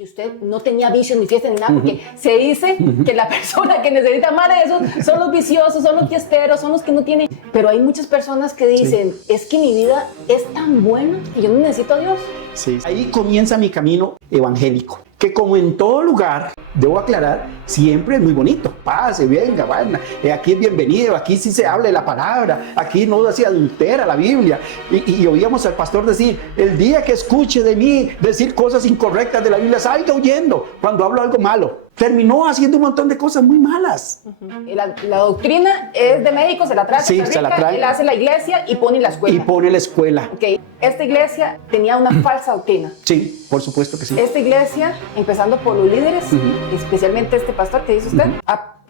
que usted no tenía vicios ni fiesta ni nada, porque se dice que la persona que necesita más de eso son los viciosos, son los fiesteros, son los que no tienen. Pero hay muchas personas que dicen, es que mi vida es tan buena que yo no necesito a Dios. Sí. Ahí comienza mi camino evangélico, que como en todo lugar, debo aclarar, siempre es muy bonito. Pase, venga, vaya, aquí es bienvenido, aquí sí se habla de la palabra, aquí no se adultera la Biblia. Y oíamos al pastor decir, el día que escuche de mí decir cosas incorrectas de la Biblia, salga huyendo cuando hablo algo malo. Terminó haciendo un montón de cosas muy malas. La doctrina es de médicos, se la trae, sí, se la trae. Él hace la iglesia y pone la escuela. Y pone la escuela. Okay. Esta iglesia tenía una falsa doctrina. Sí, por supuesto que sí. Esta iglesia, empezando por los líderes, especialmente este pastor que dice usted,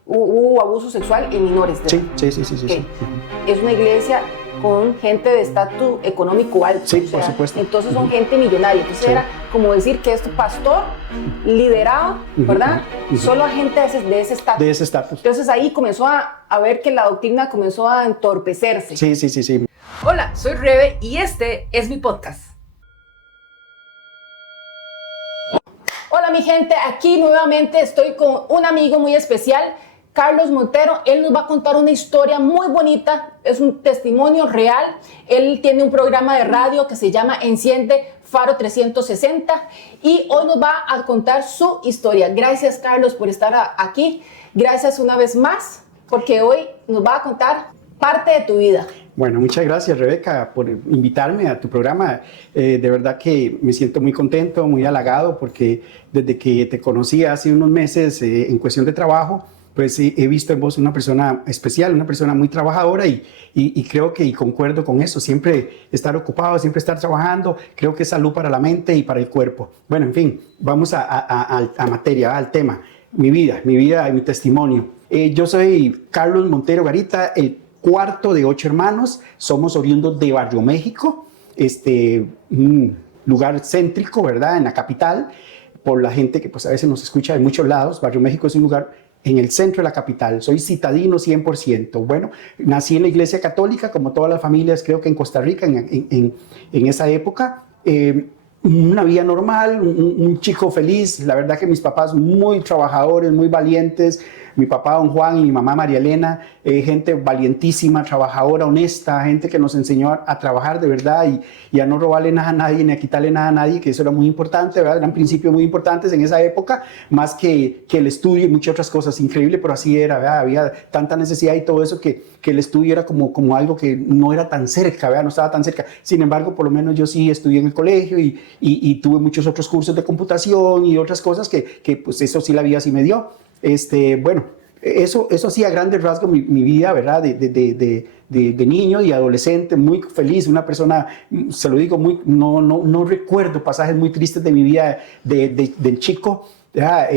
hubo abuso sexual en menores. Sí. Okay. Es una iglesia con gente de estatus económico alto. Sí, por supuesto. Entonces son gente millonaria. Entonces era como decir que este pastor liderado, ¿verdad? Solo a gente de ese estatus. De ese estatus. Entonces ahí comenzó a ver que la doctrina comenzó a entorpecerse. Sí. Hola, soy Rebe y este es mi podcast. Hola mi gente, aquí nuevamente estoy con un amigo muy especial, Carlos Montero. Él nos va a contar una historia muy bonita, es un testimonio real. Él tiene un programa de radio que se llama Enciende Faro 360 y hoy nos va a contar su historia. Gracias, Carlos, por estar aquí. Gracias una vez más, porque hoy nos va a contar parte de tu vida. Bueno, muchas gracias, Rebeca, por invitarme a tu programa. De verdad que me siento muy contento, muy halagado, porque desde que te conocí hace unos meses en cuestión de trabajo, pues he visto en vos una persona especial, una persona muy trabajadora y creo que y concuerdo con eso, siempre estar ocupado, siempre estar trabajando, creo que es salud para la mente y para el cuerpo. Bueno, en fin, vamos a materia, al tema, mi vida y mi testimonio. Yo soy Carlos Montero Garita, el cuarto de 8 hermanos, somos oriundos de Barrio México, un lugar céntrico, ¿verdad?, en la capital, por la gente que pues a veces nos escucha de muchos lados. Barrio México es un lugar en el centro de la capital, soy citadino 100%. Bueno, nací en la iglesia católica, como todas las familias, creo que en Costa Rica, en esa época. Una vida normal, un chico feliz. La verdad que mis papás muy trabajadores, muy valientes. Mi papá, don Juan, y mi mamá, María Elena, gente valientísima, trabajadora, honesta, gente que nos enseñó a trabajar de verdad y a no robarle nada a nadie, ni a quitarle nada a nadie, que eso era muy importante, ¿verdad? Eran principios muy importantes en esa época, más que el estudio y muchas otras cosas. Increíble, pero así era, ¿verdad? Había tanta necesidad y todo eso que el estudio era como algo que no era tan cerca, ¿verdad? No estaba tan cerca. Sin embargo, por lo menos yo sí estudié en el colegio y tuve muchos otros cursos de computación y otras cosas que pues eso sí la vida sí me dio. Bueno, eso sí a grandes rasgos mi vida, ¿verdad? De niño y adolescente, muy feliz, una persona, se lo digo, no recuerdo pasajes muy tristes de mi vida del chico. Ya,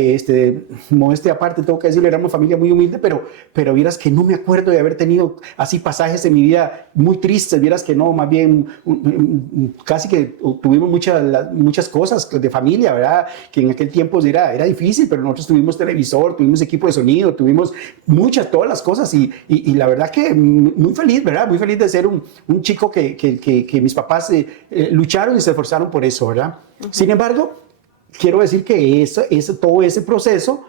modestia aparte, tengo que decirlo, éramos familia muy humilde, pero vieras que no me acuerdo de haber tenido así pasajes en mi vida muy tristes. Vieras que no, más bien casi que tuvimos muchas cosas de familia, ¿verdad? Que en aquel tiempo era difícil, pero nosotros tuvimos televisor, tuvimos equipo de sonido, tuvimos todas las cosas y la verdad que muy feliz, ¿verdad? Muy feliz de ser un chico que mis papás lucharon y se esforzaron por eso, ¿verdad? Sin embargo, quiero decir que todo ese proceso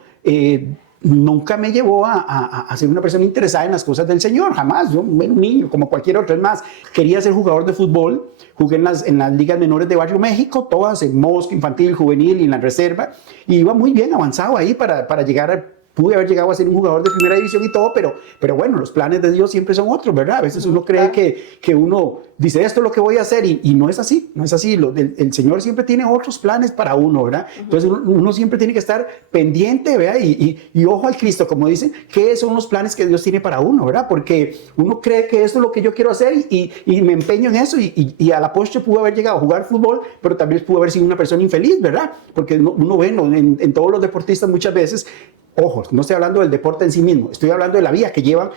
nunca me llevó a ser una persona interesada en las cosas del Señor, jamás. Yo era un niño como cualquier otro. Es más, quería ser jugador de fútbol, jugué en las ligas menores de Barrio México, todas en Mosca, infantil, juvenil y en la reserva, y iba muy bien avanzado ahí para llegar pude haber llegado a ser un jugador de primera división y todo, pero bueno, los planes de Dios siempre son otros, ¿verdad? A veces uno cree que uno dice, esto es lo que voy a hacer, y no es así, no es así. El Señor siempre tiene otros planes para uno, ¿verdad? Entonces uno siempre tiene que estar pendiente, ¿verdad? Y ojo al Cristo, como dicen, ¿qué son los planes que Dios tiene para uno, ¿verdad? Porque uno cree que esto es lo que yo quiero hacer y me empeño en eso, y a la postre pudo haber llegado a jugar fútbol, pero también pudo haber sido una persona infeliz, ¿verdad? Porque uno ve, ¿no? en todos los deportistas muchas veces. Ojo, no estoy hablando del deporte en sí mismo, estoy hablando de la vida que llevan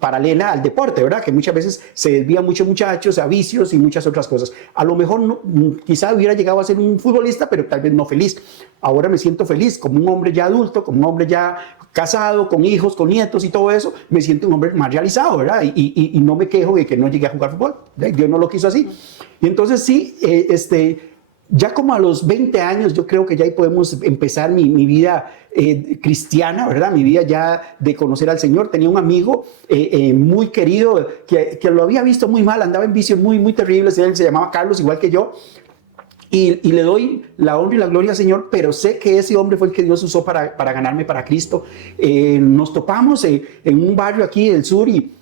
paralela al deporte, ¿verdad? Que muchas veces se desvían muchos muchachos a vicios y muchas otras cosas. A lo mejor quizá hubiera llegado a ser un futbolista, pero tal vez no feliz. Ahora me siento feliz como un hombre ya adulto, como un hombre ya casado, con hijos, con nietos y todo eso. Me siento un hombre más realizado, ¿verdad? Y no me quejo de que no llegué a jugar fútbol. Dios no lo quiso así. Y entonces sí, Ya como a los 20 años, yo creo que ya ahí podemos empezar mi vida cristiana, ¿verdad? Mi vida ya de conocer al Señor. Tenía un amigo muy querido que lo había visto muy mal, andaba en vicios muy, muy terribles. Él se llamaba Carlos, igual que yo. Y le doy la honra y la gloria al Señor, pero sé que ese hombre fue el que Dios usó para ganarme para Cristo. Nos topamos en un barrio aquí del sur y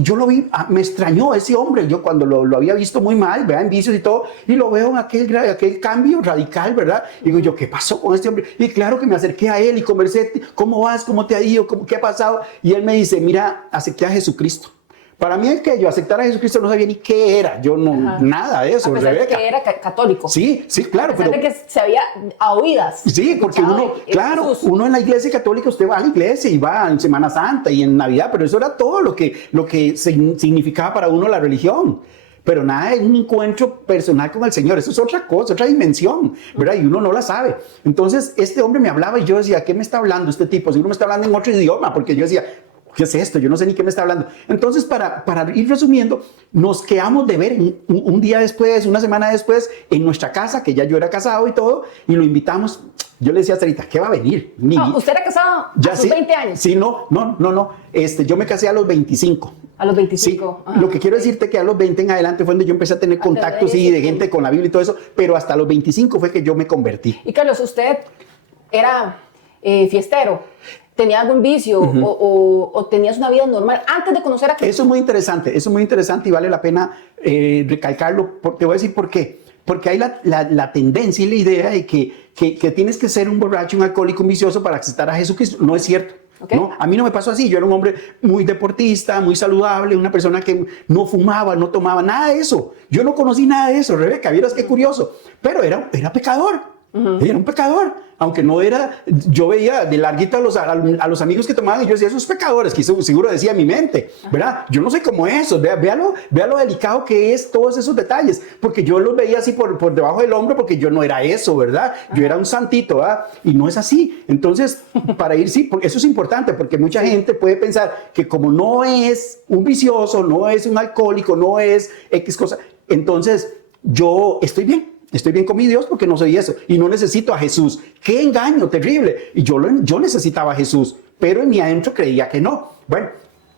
yo lo vi, me extrañó ese hombre. Yo cuando lo había visto muy mal, ¿verdad? En vicios y todo, y lo veo en aquel cambio radical, ¿verdad? Y digo yo, ¿qué pasó con este hombre? Y claro que me acerqué a él y conversé, ¿cómo vas? ¿Cómo te ha ido? ¿Qué ha pasado? Y él me dice, mira, acepté a Jesucristo. Para mí el que yo aceptara a Jesucristo no sabía ni qué era, yo no, nada de eso. A pesar de que era católico. Sí, sí, claro. A pesar de que se había a oídas. Sí, porque uno, claro, uno en la iglesia católica, usted va a la iglesia y va en Semana Santa y en Navidad, pero eso era todo lo que significaba para uno la religión. Pero nada, es un encuentro personal con el Señor, eso es otra cosa, otra dimensión, ¿verdad? Y uno no la sabe. Entonces, este hombre me hablaba y yo decía, ¿qué me está hablando este tipo? Seguro me está hablando en otro idioma, porque yo decía, ¿qué es esto? Yo no sé ni qué me está hablando. Entonces, para ir resumiendo, nos quedamos de ver un día después, una semana después, en nuestra casa, que ya yo era casado y todo, y lo invitamos. Yo le decía a Sarita, ¿qué va a venir? ¿Usted era casado ya, a sus 20 años? Sí, no. Yo me casé a los 25. A los 25. Sí, lo que quiero decirte que a los 20 en adelante fue donde yo empecé a tener contactos de gente con la Biblia y todo eso, pero hasta los 25 fue que yo me convertí. Y Carlos, ¿usted era fiestero? ¿Tenía algún vicio o tenías una vida normal antes de conocer a Cristo? Eso es muy interesante y vale la pena recalcarlo. Te voy a decir por qué. Porque hay la tendencia y la idea de que tienes que ser un borracho, un alcohólico, un vicioso para aceptar a Jesucristo. No es cierto. Okay. ¿No? A mí no me pasó así. Yo era un hombre muy deportista, muy saludable, una persona que no fumaba, no tomaba, nada de eso. Yo no conocí nada de eso, Rebeca, vieras qué curioso. Pero era pecador. Era un pecador, aunque no era, yo veía de larguito a los amigos que tomaban y yo decía, esos pecadores, que seguro decía en mi mente, ¿verdad? Yo no soy como esos, vea lo delicado que es todos esos detalles, porque yo los veía así por debajo del hombro, porque yo no era eso, ¿verdad? Yo era un santito, ¿verdad? Y no es así. Entonces, para ir, sí, porque eso es importante, porque mucha gente puede pensar que como no es un vicioso, no es un alcohólico, no es X cosa, entonces yo estoy bien. Estoy bien con mi Dios porque no soy eso y no necesito a Jesús. ¡Qué engaño terrible! Y yo necesitaba a Jesús, pero en mi adentro creía que no. Bueno,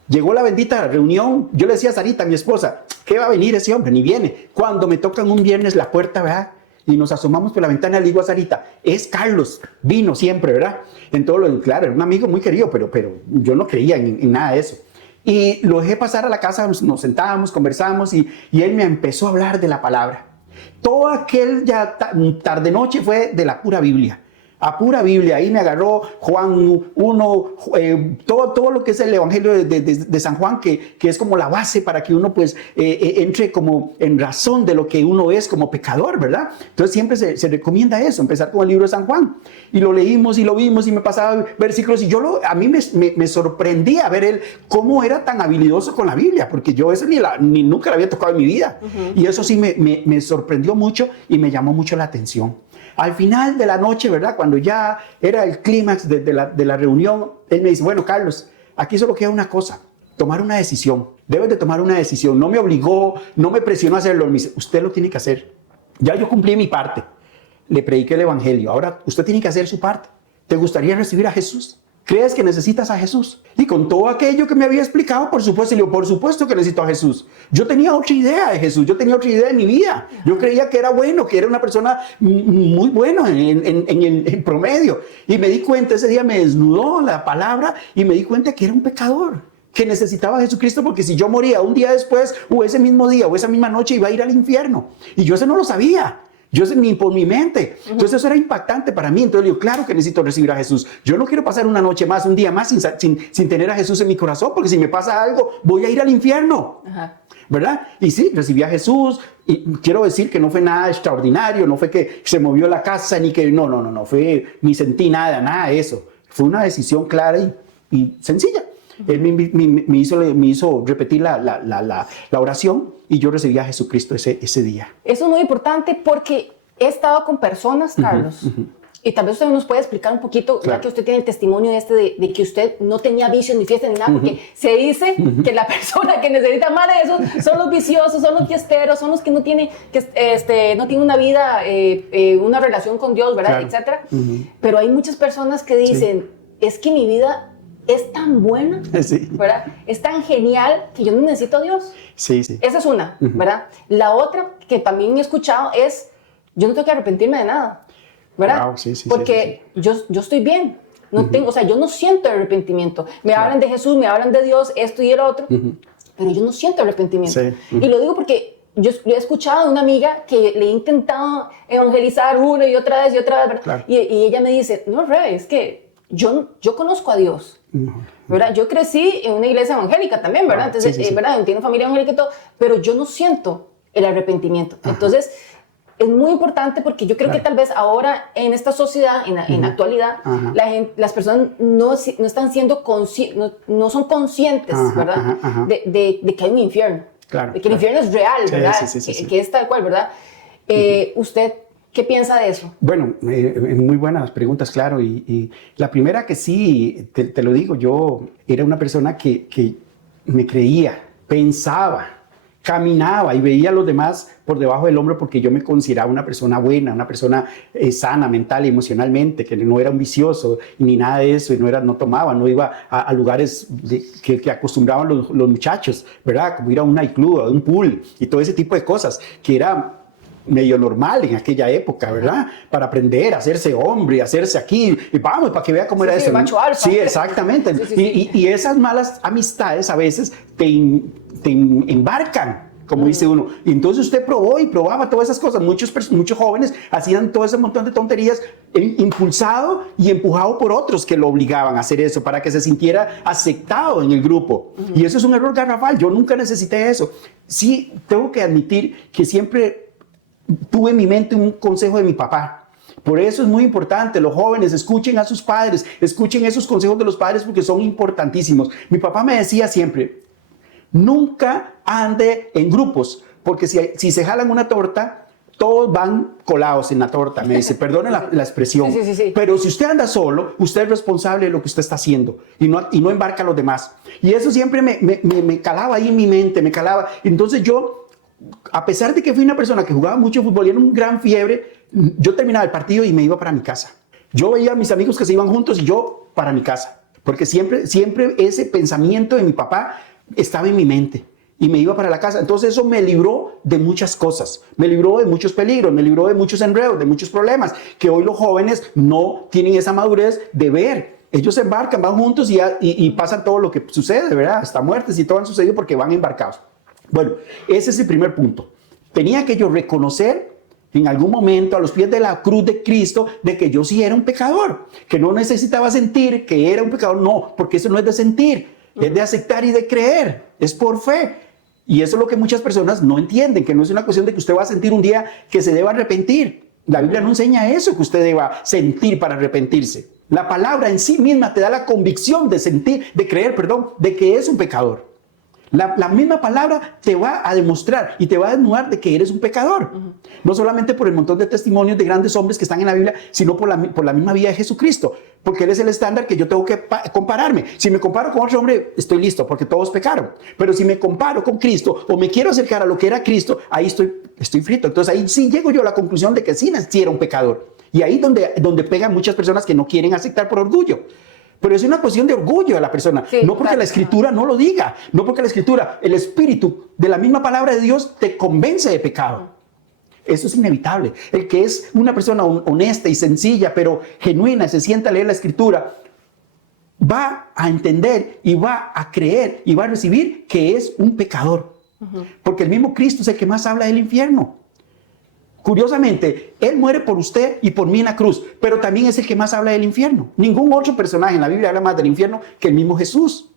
llegó la bendita reunión. Yo le decía a Sarita, mi esposa, ¿qué va a venir ese hombre? Ni viene. Cuando me tocan un viernes la puerta, ¿verdad? Y nos asomamos por la ventana, le digo a Sarita, es Carlos, vino siempre, ¿verdad? En todo claro, era un amigo muy querido, pero yo no creía en nada de eso. Y lo dejé pasar a la casa, nos sentábamos, conversamos y él me empezó a hablar de la palabra. Todo aquel ya tarde-noche fue de la pura Biblia. A pura Biblia, ahí me agarró Juan 1, todo lo que es el Evangelio de San Juan, que es como la base para que uno pues entre como en razón de lo que uno es como pecador, ¿verdad? Entonces siempre se recomienda eso, empezar con el libro de San Juan. Y lo leímos y lo vimos y me pasaba versículos y a mí me sorprendía ver él cómo era tan habilidoso con la Biblia, porque yo eso ni nunca la había tocado en mi vida. Y eso sí me sorprendió mucho y me llamó mucho la atención. Al final de la noche, ¿verdad? Cuando ya era el clímax de la reunión, él me dice, bueno, Carlos, aquí solo queda una cosa, tomar una decisión. Debes de tomar una decisión. No me obligó, no me presionó a hacerlo. Me dice, usted lo tiene que hacer. Ya yo cumplí mi parte. Le prediqué el Evangelio. Ahora usted tiene que hacer su parte. ¿Te gustaría recibir a Jesús? ¿Crees que necesitas a Jesús? Y con todo aquello que me había explicado, por supuesto, le digo, por supuesto que necesito a Jesús. Yo tenía otra idea de Jesús, yo tenía otra idea de mi vida. Yo creía que era bueno, que era una persona muy buena en promedio. Y me di cuenta, ese día me desnudó la palabra y me di cuenta que era un pecador, que necesitaba a Jesucristo, porque si yo moría un día después, o ese mismo día, o esa misma noche, iba a ir al infierno. Y yo eso no lo sabía. Yo ni por mi mente. Entonces eso era impactante para mí. Entonces le digo, claro que necesito recibir a Jesús. Yo no quiero pasar una noche más, un día más sin tener a Jesús en mi corazón, porque si me pasa algo, voy a ir al infierno. ¿Verdad? Y sí, recibí a Jesús. Y quiero decir que no fue nada extraordinario, no fue que se movió la casa, ni que no fue, ni sentí nada de eso. Fue una decisión clara y sencilla. Él me hizo repetir la oración y yo recibí a Jesucristo ese día. Eso es muy importante porque he estado con personas, Carlos, y tal vez usted nos puede explicar un poquito, ya que usted tiene el testimonio de que usted no tenía vicios ni fiestas ni nada, porque se dice que la persona que necesita más de eso son los viciosos, son los fiesteros, son los que no tienen, no tienen una vida, una relación con Dios, ¿verdad? Etcétera. Pero hay muchas personas que dicen, es que mi vida es tan buena, ¿verdad? Es tan genial que yo no necesito a Dios. Sí, sí. Esa es una, ¿verdad? La otra que también he escuchado es, yo no tengo que arrepentirme de nada, ¿verdad? Wow, sí, porque yo estoy bien. No tengo, o sea, yo no siento arrepentimiento. Me hablan de Jesús, me hablan de Dios, esto y el otro, pero yo no siento arrepentimiento. Y lo digo porque yo he escuchado de una amiga que le he intentado evangelizar una y otra vez, ¿verdad? Claro. Y ella me dice, no, Rebe, es que yo conozco a Dios. ¿Verdad? Yo crecí en una iglesia evangélica también, ¿verdad? Entonces, ¿verdad? Tengo familia evangélica y todo, pero yo no siento el arrepentimiento. Entonces, es muy importante porque yo creo que tal vez ahora en esta sociedad, en la actualidad, las personas no están siendo no son conscientes, ¿verdad? De que hay un infierno. Claro, de que el infierno es real, ¿verdad? Que es tal cual, ¿verdad? ¿Usted qué piensa de eso? Bueno, muy buenas preguntas, claro. Y la primera que sí, te lo digo, yo era una persona que me creía, pensaba, caminaba y veía a los demás por debajo del hombro porque yo me consideraba una persona buena, una persona sana mental y emocionalmente, que no era un vicioso ni nada de eso, y no tomaba, no iba a lugares que acostumbraban los muchachos, ¿verdad? Como ir a un nightclub, a un pool y todo ese tipo de cosas, que era medio normal en aquella época, ¿verdad? Para aprender a hacerse hombre, hacerse aquí, y vamos, para que vea cómo era eso. Macho alfa. Sí, exactamente. Y esas malas amistades a veces te embarcan, como dice uno. Y entonces usted probó y probaba todas esas cosas. Muchos jóvenes hacían todo ese montón de tonterías impulsado y empujado por otros que lo obligaban a hacer eso para que se sintiera aceptado en el grupo. Y eso es un error garrafal. Yo nunca necesité eso. Sí, tengo que admitir que siempre tuve en mi mente un consejo de mi papá. Por eso es muy importante, los jóvenes escuchen a sus padres, escuchen esos consejos de los padres porque son importantísimos. Mi papá me decía siempre, nunca ande en grupos, porque si se jalan una torta, todos van colados en la torta. Me dice, perdone la expresión, pero si usted anda solo, usted es responsable de lo que usted está haciendo y no embarca a los demás. Y eso siempre me calaba ahí en mi mente, me calaba. Entonces yo, a pesar de que fui una persona que jugaba mucho fútbol y era un gran fiebre, yo terminaba el partido y me iba para mi casa. Yo veía a mis amigos que se iban juntos y yo para mi casa, porque siempre ese pensamiento de mi papá estaba en mi mente y me iba para la casa. Entonces eso me libró de muchas cosas, me libró de muchos peligros, me libró de muchos enredos, de muchos problemas que hoy los jóvenes no tienen esa madurez de ver. Ellos se embarcan, van juntos y pasan todo lo que sucede, ¿verdad? Hasta muertes y todo han sucedido porque van embarcados. Bueno, ese es el primer punto. Tenía que yo reconocer en algún momento a los pies de la cruz de Cristo de que yo sí era un pecador, que no necesitaba sentir que era un pecador. No, porque eso no es de sentir, es de aceptar y de creer, es por fe. Y eso es lo que muchas personas no entienden, que no es una cuestión de que usted va a sentir un día que se deba arrepentir. La Biblia no enseña eso, que usted deba sentir para arrepentirse. La palabra en sí misma te da la convicción de sentir, de creer, de que es un pecador. La misma palabra te va a demostrar y te va a desnudar de que eres un pecador. No solamente por el montón de testimonios de grandes hombres que están en la Biblia, sino por la misma vida de Jesucristo. Porque Él es el estándar que yo tengo que compararme. Si me comparo con otro hombre, estoy listo, porque todos pecaron. Pero si me comparo con Cristo o me quiero acercar a lo que era Cristo, ahí estoy frito. Entonces ahí sí llego yo a la conclusión de que sí era un pecador. Y ahí donde pegan muchas personas que no quieren aceptar por orgullo. Pero es una cuestión de orgullo de la persona, no porque la Escritura no lo diga, no porque la Escritura, el Espíritu de la misma palabra de Dios te convence de pecado. Eso es inevitable. El que es una persona honesta y sencilla, pero genuina, se sienta a leer la Escritura, va a entender y va a creer y va a recibir que es un pecador. Porque el mismo Cristo es el que más habla del infierno. Curiosamente, Él muere por usted y por mí en la cruz, pero también es el que más habla del infierno. Ningún otro personaje en la Biblia habla más del infierno que el mismo Jesús.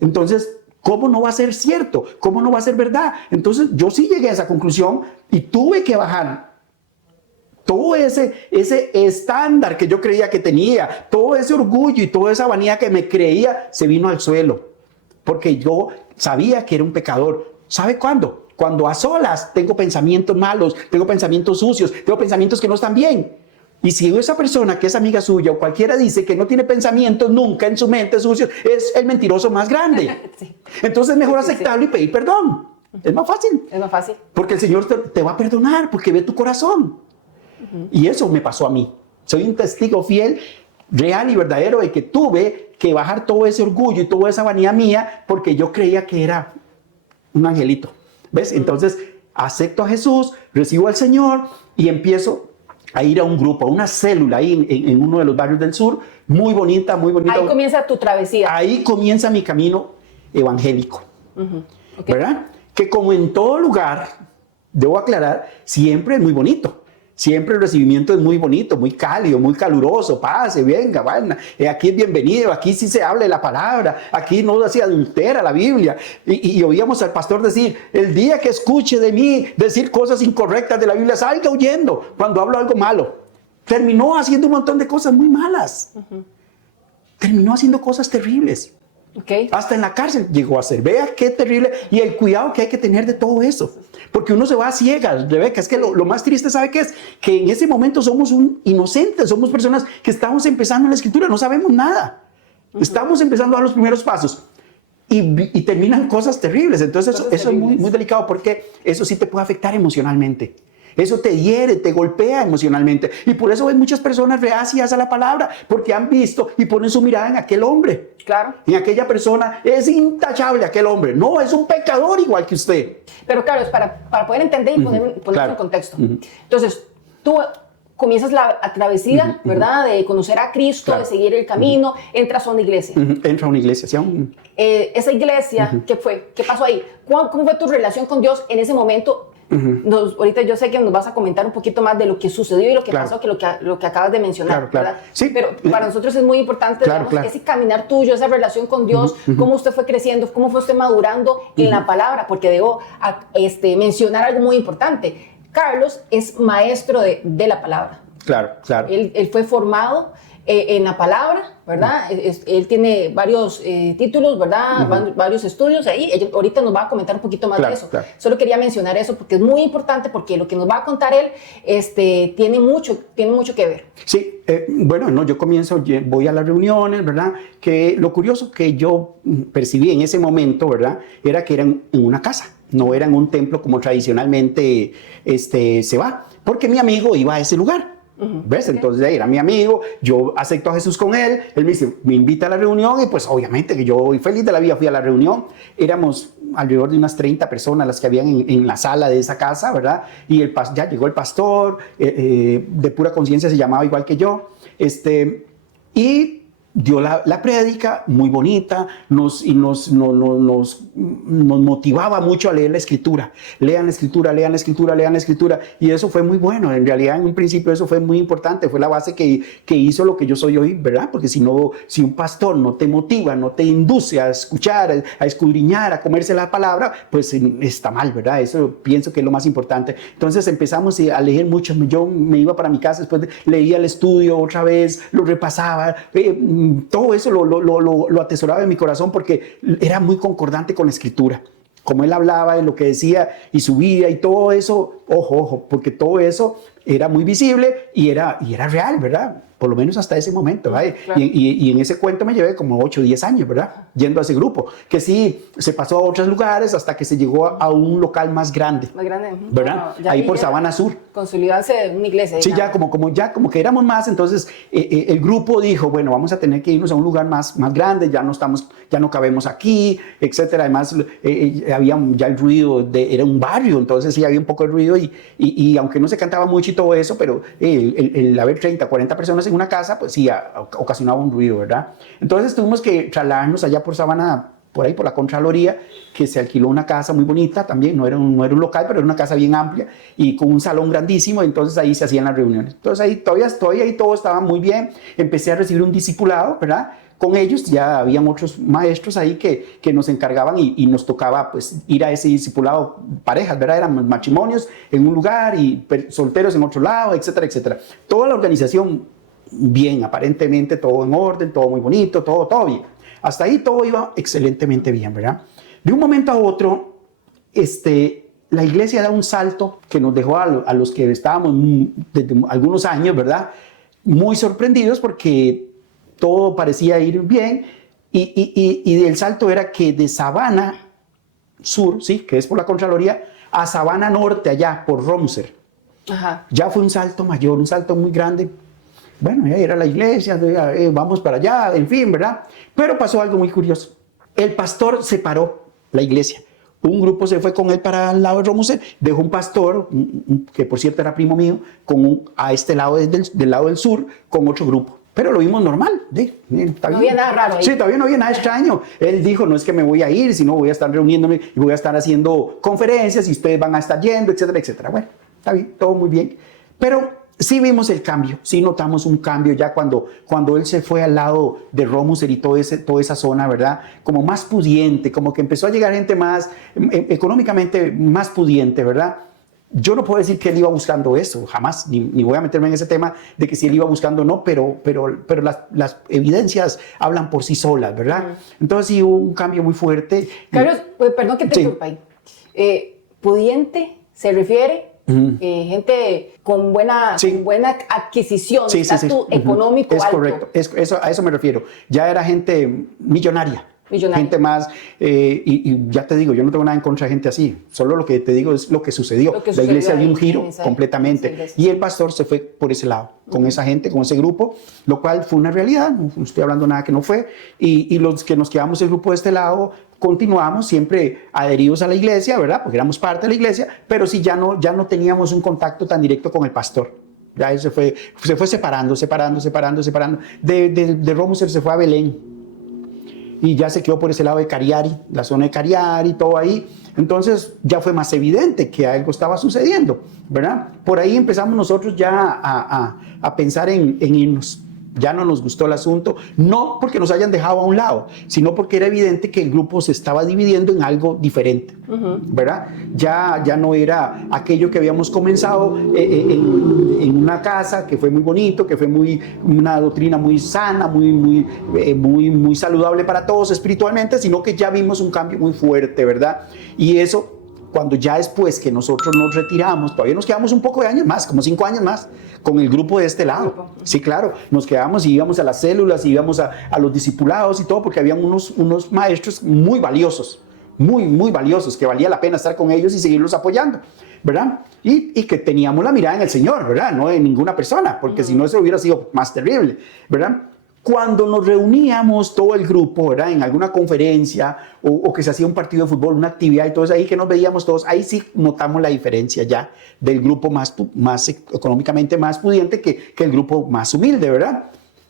Entonces, ¿cómo no va a ser cierto? ¿Cómo no va a ser verdad? Entonces, yo sí llegué a esa conclusión y tuve que bajar todo ese estándar que yo creía que tenía, todo ese orgullo y toda esa vanidad que me creía, se vino al suelo. Porque yo sabía que era un pecador. ¿Sabe cuándo? Cuando a solas tengo pensamientos malos, tengo pensamientos sucios, tengo pensamientos que no están bien. Y si esa persona que es amiga suya o cualquiera dice que no tiene pensamientos nunca en su mente sucios, es el mentiroso más grande. Sí. Entonces es mejor aceptarlo y pedir perdón. Es más fácil. Es más fácil. Porque el Señor te va a perdonar porque ve tu corazón. Y eso me pasó a mí. Soy un testigo fiel, real y verdadero de que tuve que bajar todo ese orgullo y toda esa vanidad mía porque yo creía que era un angelito. ¿Ves? Entonces acepto a Jesús, recibo al Señor y empiezo a ir a un grupo, a una célula ahí en uno de los barrios del sur, muy bonita, muy bonita. Ahí comienza tu travesía. Ahí comienza mi camino evangélico. Okay. ¿Verdad? Que como en todo lugar, debo aclarar, siempre es muy bonito. Siempre el recibimiento es muy bonito, muy cálido, muy caluroso. Pase, venga, vaya. Aquí es bienvenido, aquí sí se habla de la palabra, aquí no se adultera la Biblia. Y oíamos al pastor decir, el día que escuche de mí decir cosas incorrectas de la Biblia, salga huyendo cuando hablo algo malo. Terminó haciendo un montón de cosas muy malas. Terminó haciendo cosas terribles. Okay. Hasta en la cárcel llegó a ser. Vea qué terrible. Y el cuidado que hay que tener de todo eso. Porque uno se va a ciegas, Rebeca. Es que lo más triste, ¿sabe qué es? Que en ese momento somos inocentes. Somos personas que estamos empezando en la escritura. No sabemos nada. Estamos empezando a dar los primeros pasos. Y terminan cosas terribles. Entonces eso es muy, muy delicado porque eso sí te puede afectar emocionalmente. Eso te hiere, te golpea emocionalmente. Y por eso ven muchas personas reacias a la palabra, porque han visto y ponen su mirada en aquel hombre. Claro. En aquella persona. Es intachable aquel hombre. No, es un pecador igual que usted. Pero Carlos, para poder entender y ponerlo en contexto. Entonces, tú comienzas la travesía, ¿verdad? De conocer a Cristo, de seguir el camino, entras a una iglesia. Entra a una iglesia, ¿sí? Esa iglesia, ¿qué fue? ¿Qué pasó ahí? ¿Cómo fue tu relación con Dios en ese momento? Ahorita yo sé que nos vas a comentar un poquito más de lo que sucedió y lo que pasó, que lo que acabas de mencionar, ¿verdad? Sí. Pero para nosotros es muy importante, digamos, ese caminar tuyo, esa relación con Dios, cómo usted fue creciendo, cómo fue usted madurando en la palabra, porque debo mencionar algo muy importante. Carlos es maestro de la palabra. Claro. Él fue formado en la palabra, ¿verdad? Él tiene varios títulos, ¿verdad? Varios estudios ahí. Ahorita nos va a comentar un poquito más de eso. Solo quería mencionar eso porque es muy importante, porque lo que nos va a contar él tiene mucho que ver. Sí, yo comienzo, voy a las reuniones, ¿verdad? Que lo curioso que yo percibí en ese momento, ¿verdad? Era que eran en una casa, no era en un templo como tradicionalmente se va, porque mi amigo iba a ese lugar. ¿Ves? Entonces era mi amigo, yo acepto a Jesús con él, él me invita a la reunión y pues obviamente que yo feliz de la vida fui a la reunión. Éramos alrededor de unas 30 personas las que habían en la sala de esa casa, ¿verdad? Y ya llegó el pastor, de pura conciencia se llamaba igual que yo, y dio la prédica muy bonita, nos motivaba mucho a leer la escritura. Lean la escritura. Y eso fue muy bueno. En realidad, en un principio, eso fue muy importante. Fue la base que hizo lo que yo soy hoy, ¿verdad? Porque si un pastor no te motiva, no te induce a escuchar, a escudriñar, a comerse la palabra, pues está mal, ¿verdad? Eso pienso que es lo más importante. Entonces empezamos a leer mucho. Yo me iba para mi casa, después leía el estudio otra vez, lo repasaba. Todo eso lo atesoraba en mi corazón porque era muy concordante con la escritura. Como él hablaba de lo que decía y su vida y todo eso, ojo, porque todo eso era muy visible y era real, ¿verdad? Por lo menos hasta ese momento, ¿verdad? Claro. Y en ese cuento me llevé como 8 o 10 años, ¿verdad? Yendo a ese grupo, que sí, se pasó a otros lugares hasta que se llegó a un local más grande. Más grande. ¿Verdad? Bueno, ahí por Sabana Sur. Consolidarse en una iglesia. Sí, ya como que éramos más, entonces el grupo dijo, bueno, vamos a tener que irnos a un lugar más grande, ya no cabemos aquí, etcétera. Además, había ya el ruido, era un barrio, entonces sí había un poco de ruido y aunque no se cantaba mucho y todo eso, pero el haber 30, 40 personas en una casa, pues sí, ocasionaba un ruido, ¿verdad? Entonces tuvimos que trasladarnos allá por Sabana, por ahí por la Contraloría, que se alquiló una casa muy bonita también, no era un local, pero era una casa bien amplia y con un salón grandísimo, entonces ahí se hacían las reuniones. Entonces ahí todavía ahí todo estaba muy bien, empecé a recibir un discipulado, ¿verdad? Con ellos ya habían otros maestros ahí que nos encargaban y nos tocaba pues ir a ese discipulado, parejas, ¿verdad? Eran matrimonios en un lugar y solteros en otro lado, etcétera, etcétera. Toda la organización bien, aparentemente todo en orden, todo muy bonito, todo bien. Hasta ahí todo iba excelentemente bien, ¿verdad? De un momento a otro, la iglesia da un salto que nos dejó a los que estábamos desde algunos años, ¿verdad? Muy sorprendidos porque todo parecía ir bien y el salto era que de Sabana Sur, ¿sí? Que es por la Contraloría, a Sabana Norte, allá por Romser. Ajá. Ya fue un salto mayor, un salto muy grande. Bueno, ya era la iglesia, vamos para allá, en fin, ¿verdad? Pero pasó algo muy curioso. El pastor separó la iglesia. Un grupo se fue con él para el lado de Romuser, dejó un pastor, que por cierto era primo mío, a este lado, del lado del sur, con otro grupo. Pero lo vimos normal. Está no bien. había nada raro ahí. Sí, todavía no había nada extraño. Él dijo, no es que me voy a ir, sino voy a estar reuniéndome y voy a estar haciendo conferencias y ustedes van a estar yendo, etcétera, etcétera. Bueno, está bien, todo muy bien. Pero sí vimos el cambio, sí notamos un cambio ya cuando él se fue al lado de Romuser y toda esa zona, ¿verdad? Como más pudiente, como que empezó a llegar gente más, económicamente más pudiente, ¿verdad? Yo no puedo decir que él iba buscando eso, jamás, ni voy a meterme en ese tema de que si él iba buscando o no, pero las evidencias hablan por sí solas, ¿verdad? Entonces sí hubo un cambio muy fuerte. Carlos, perdón que te interrumpa ahí. Pudiente se refiere gente con buena adquisición, estatus económico es alto. Correcto, a eso me refiero. Ya era gente millonaria. Gente más, y ya te digo, yo no tengo nada en contra de gente así, solo lo que te digo es lo que sucedió. La iglesia dio un giro completamente y el pastor se fue por ese lado, con esa gente, con ese grupo, lo cual fue una realidad, no estoy hablando nada que no fue, y los que nos quedamos el grupo de este lado, continuamos siempre adheridos a la iglesia, ¿verdad? Porque éramos parte de la iglesia, pero sí ya no teníamos un contacto tan directo con el pastor. Ya él se fue separando. De Romuser se fue a Belén. Y ya se quedó por ese lado de Cariari, la zona de Cariari, todo ahí. Entonces ya fue más evidente que algo estaba sucediendo, ¿verdad? Por ahí empezamos nosotros ya a pensar en irnos. Ya no nos gustó el asunto, no porque nos hayan dejado a un lado, sino porque era evidente que el grupo se estaba dividiendo en algo diferente, ¿verdad? Ya no era aquello que habíamos comenzado en una casa, que fue muy bonito, que fue una doctrina muy sana, muy saludable para todos espiritualmente, sino que ya vimos un cambio muy fuerte, ¿verdad? Y eso, cuando ya después que nosotros nos retiramos, todavía nos quedamos un poco de años más, como 5 años más, con el grupo de este lado. Sí, claro, nos quedamos y íbamos a las células, y íbamos a los discipulados y todo, porque habían unos maestros muy valiosos, muy valiosos, que valía la pena estar con ellos y seguirlos apoyando, ¿verdad? Y que teníamos la mirada en el Señor, ¿verdad? No en ninguna persona, porque si no eso hubiera sido más terrible, ¿verdad? Cuando nos reuníamos todo el grupo, ¿verdad? En alguna conferencia o que se hacía un partido de fútbol, una actividad y todo eso, ahí que nos veíamos todos, ahí sí notamos la diferencia ya del grupo más económicamente más pudiente que el grupo más humilde, ¿verdad?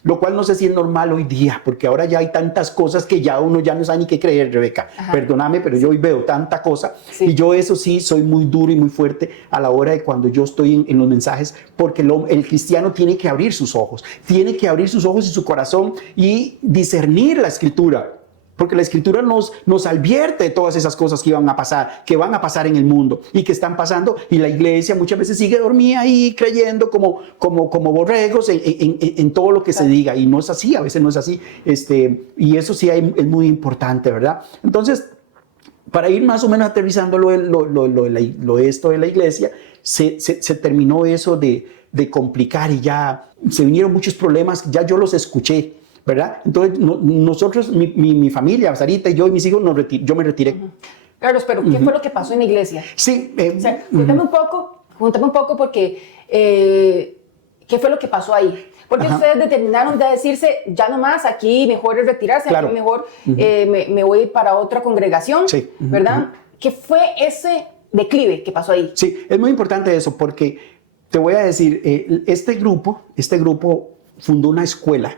Lo cual no sé si es normal hoy día, porque ahora ya hay tantas cosas que ya uno ya no sabe ni qué creer, Rebeca. Ajá. Perdóname, pero yo hoy veo tanta cosa. Sí. Y yo eso sí, soy muy duro y muy fuerte a la hora de cuando yo estoy en los mensajes, porque el cristiano tiene que abrir sus ojos y su corazón y discernir la Escritura. Porque la Escritura nos advierte de todas esas cosas que van a pasar en el mundo y que están pasando, y la iglesia muchas veces sigue dormida ahí creyendo como borregos en todo lo que se diga, y no es así, a veces no es así, y eso sí es muy importante, ¿verdad? Entonces, para ir más o menos aterrizando esto de la iglesia, se terminó eso de complicar, y ya se vinieron muchos problemas, ya yo los escuché, ¿verdad? Entonces nosotros, mi familia, Sarita y yo y mis hijos, yo me retiré. Carlos, pero ¿qué fue lo que pasó en la iglesia? Sí. O sea, cuéntame un poco porque ¿qué fue lo que pasó ahí? Porque ustedes determinaron de decirse, ya no más, aquí mejor es retirarse, claro. Aquí mejor me voy para otra congregación, sí. ¿Verdad? ¿Qué fue ese declive que pasó ahí? Sí, es muy importante eso, porque te voy a decir, este grupo fundó una escuela.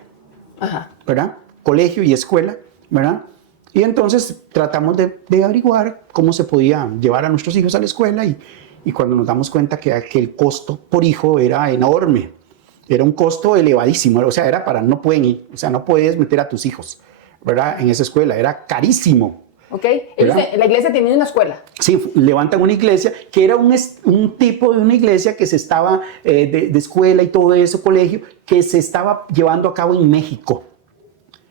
Ajá. ¿Verdad? Colegio y escuela, ¿verdad? Y entonces tratamos de averiguar cómo se podía llevar a nuestros hijos a la escuela, y cuando nos damos cuenta que el costo por hijo era enorme, era un costo elevadísimo, o sea, era no pueden ir, o sea, no puedes meter a tus hijos, ¿verdad? En esa escuela, era carísimo. Ok, la iglesia tenía una escuela. Sí, levantan una iglesia que era un tipo de una iglesia que se estaba, de escuela y todo eso, colegio, que se estaba llevando a cabo en México.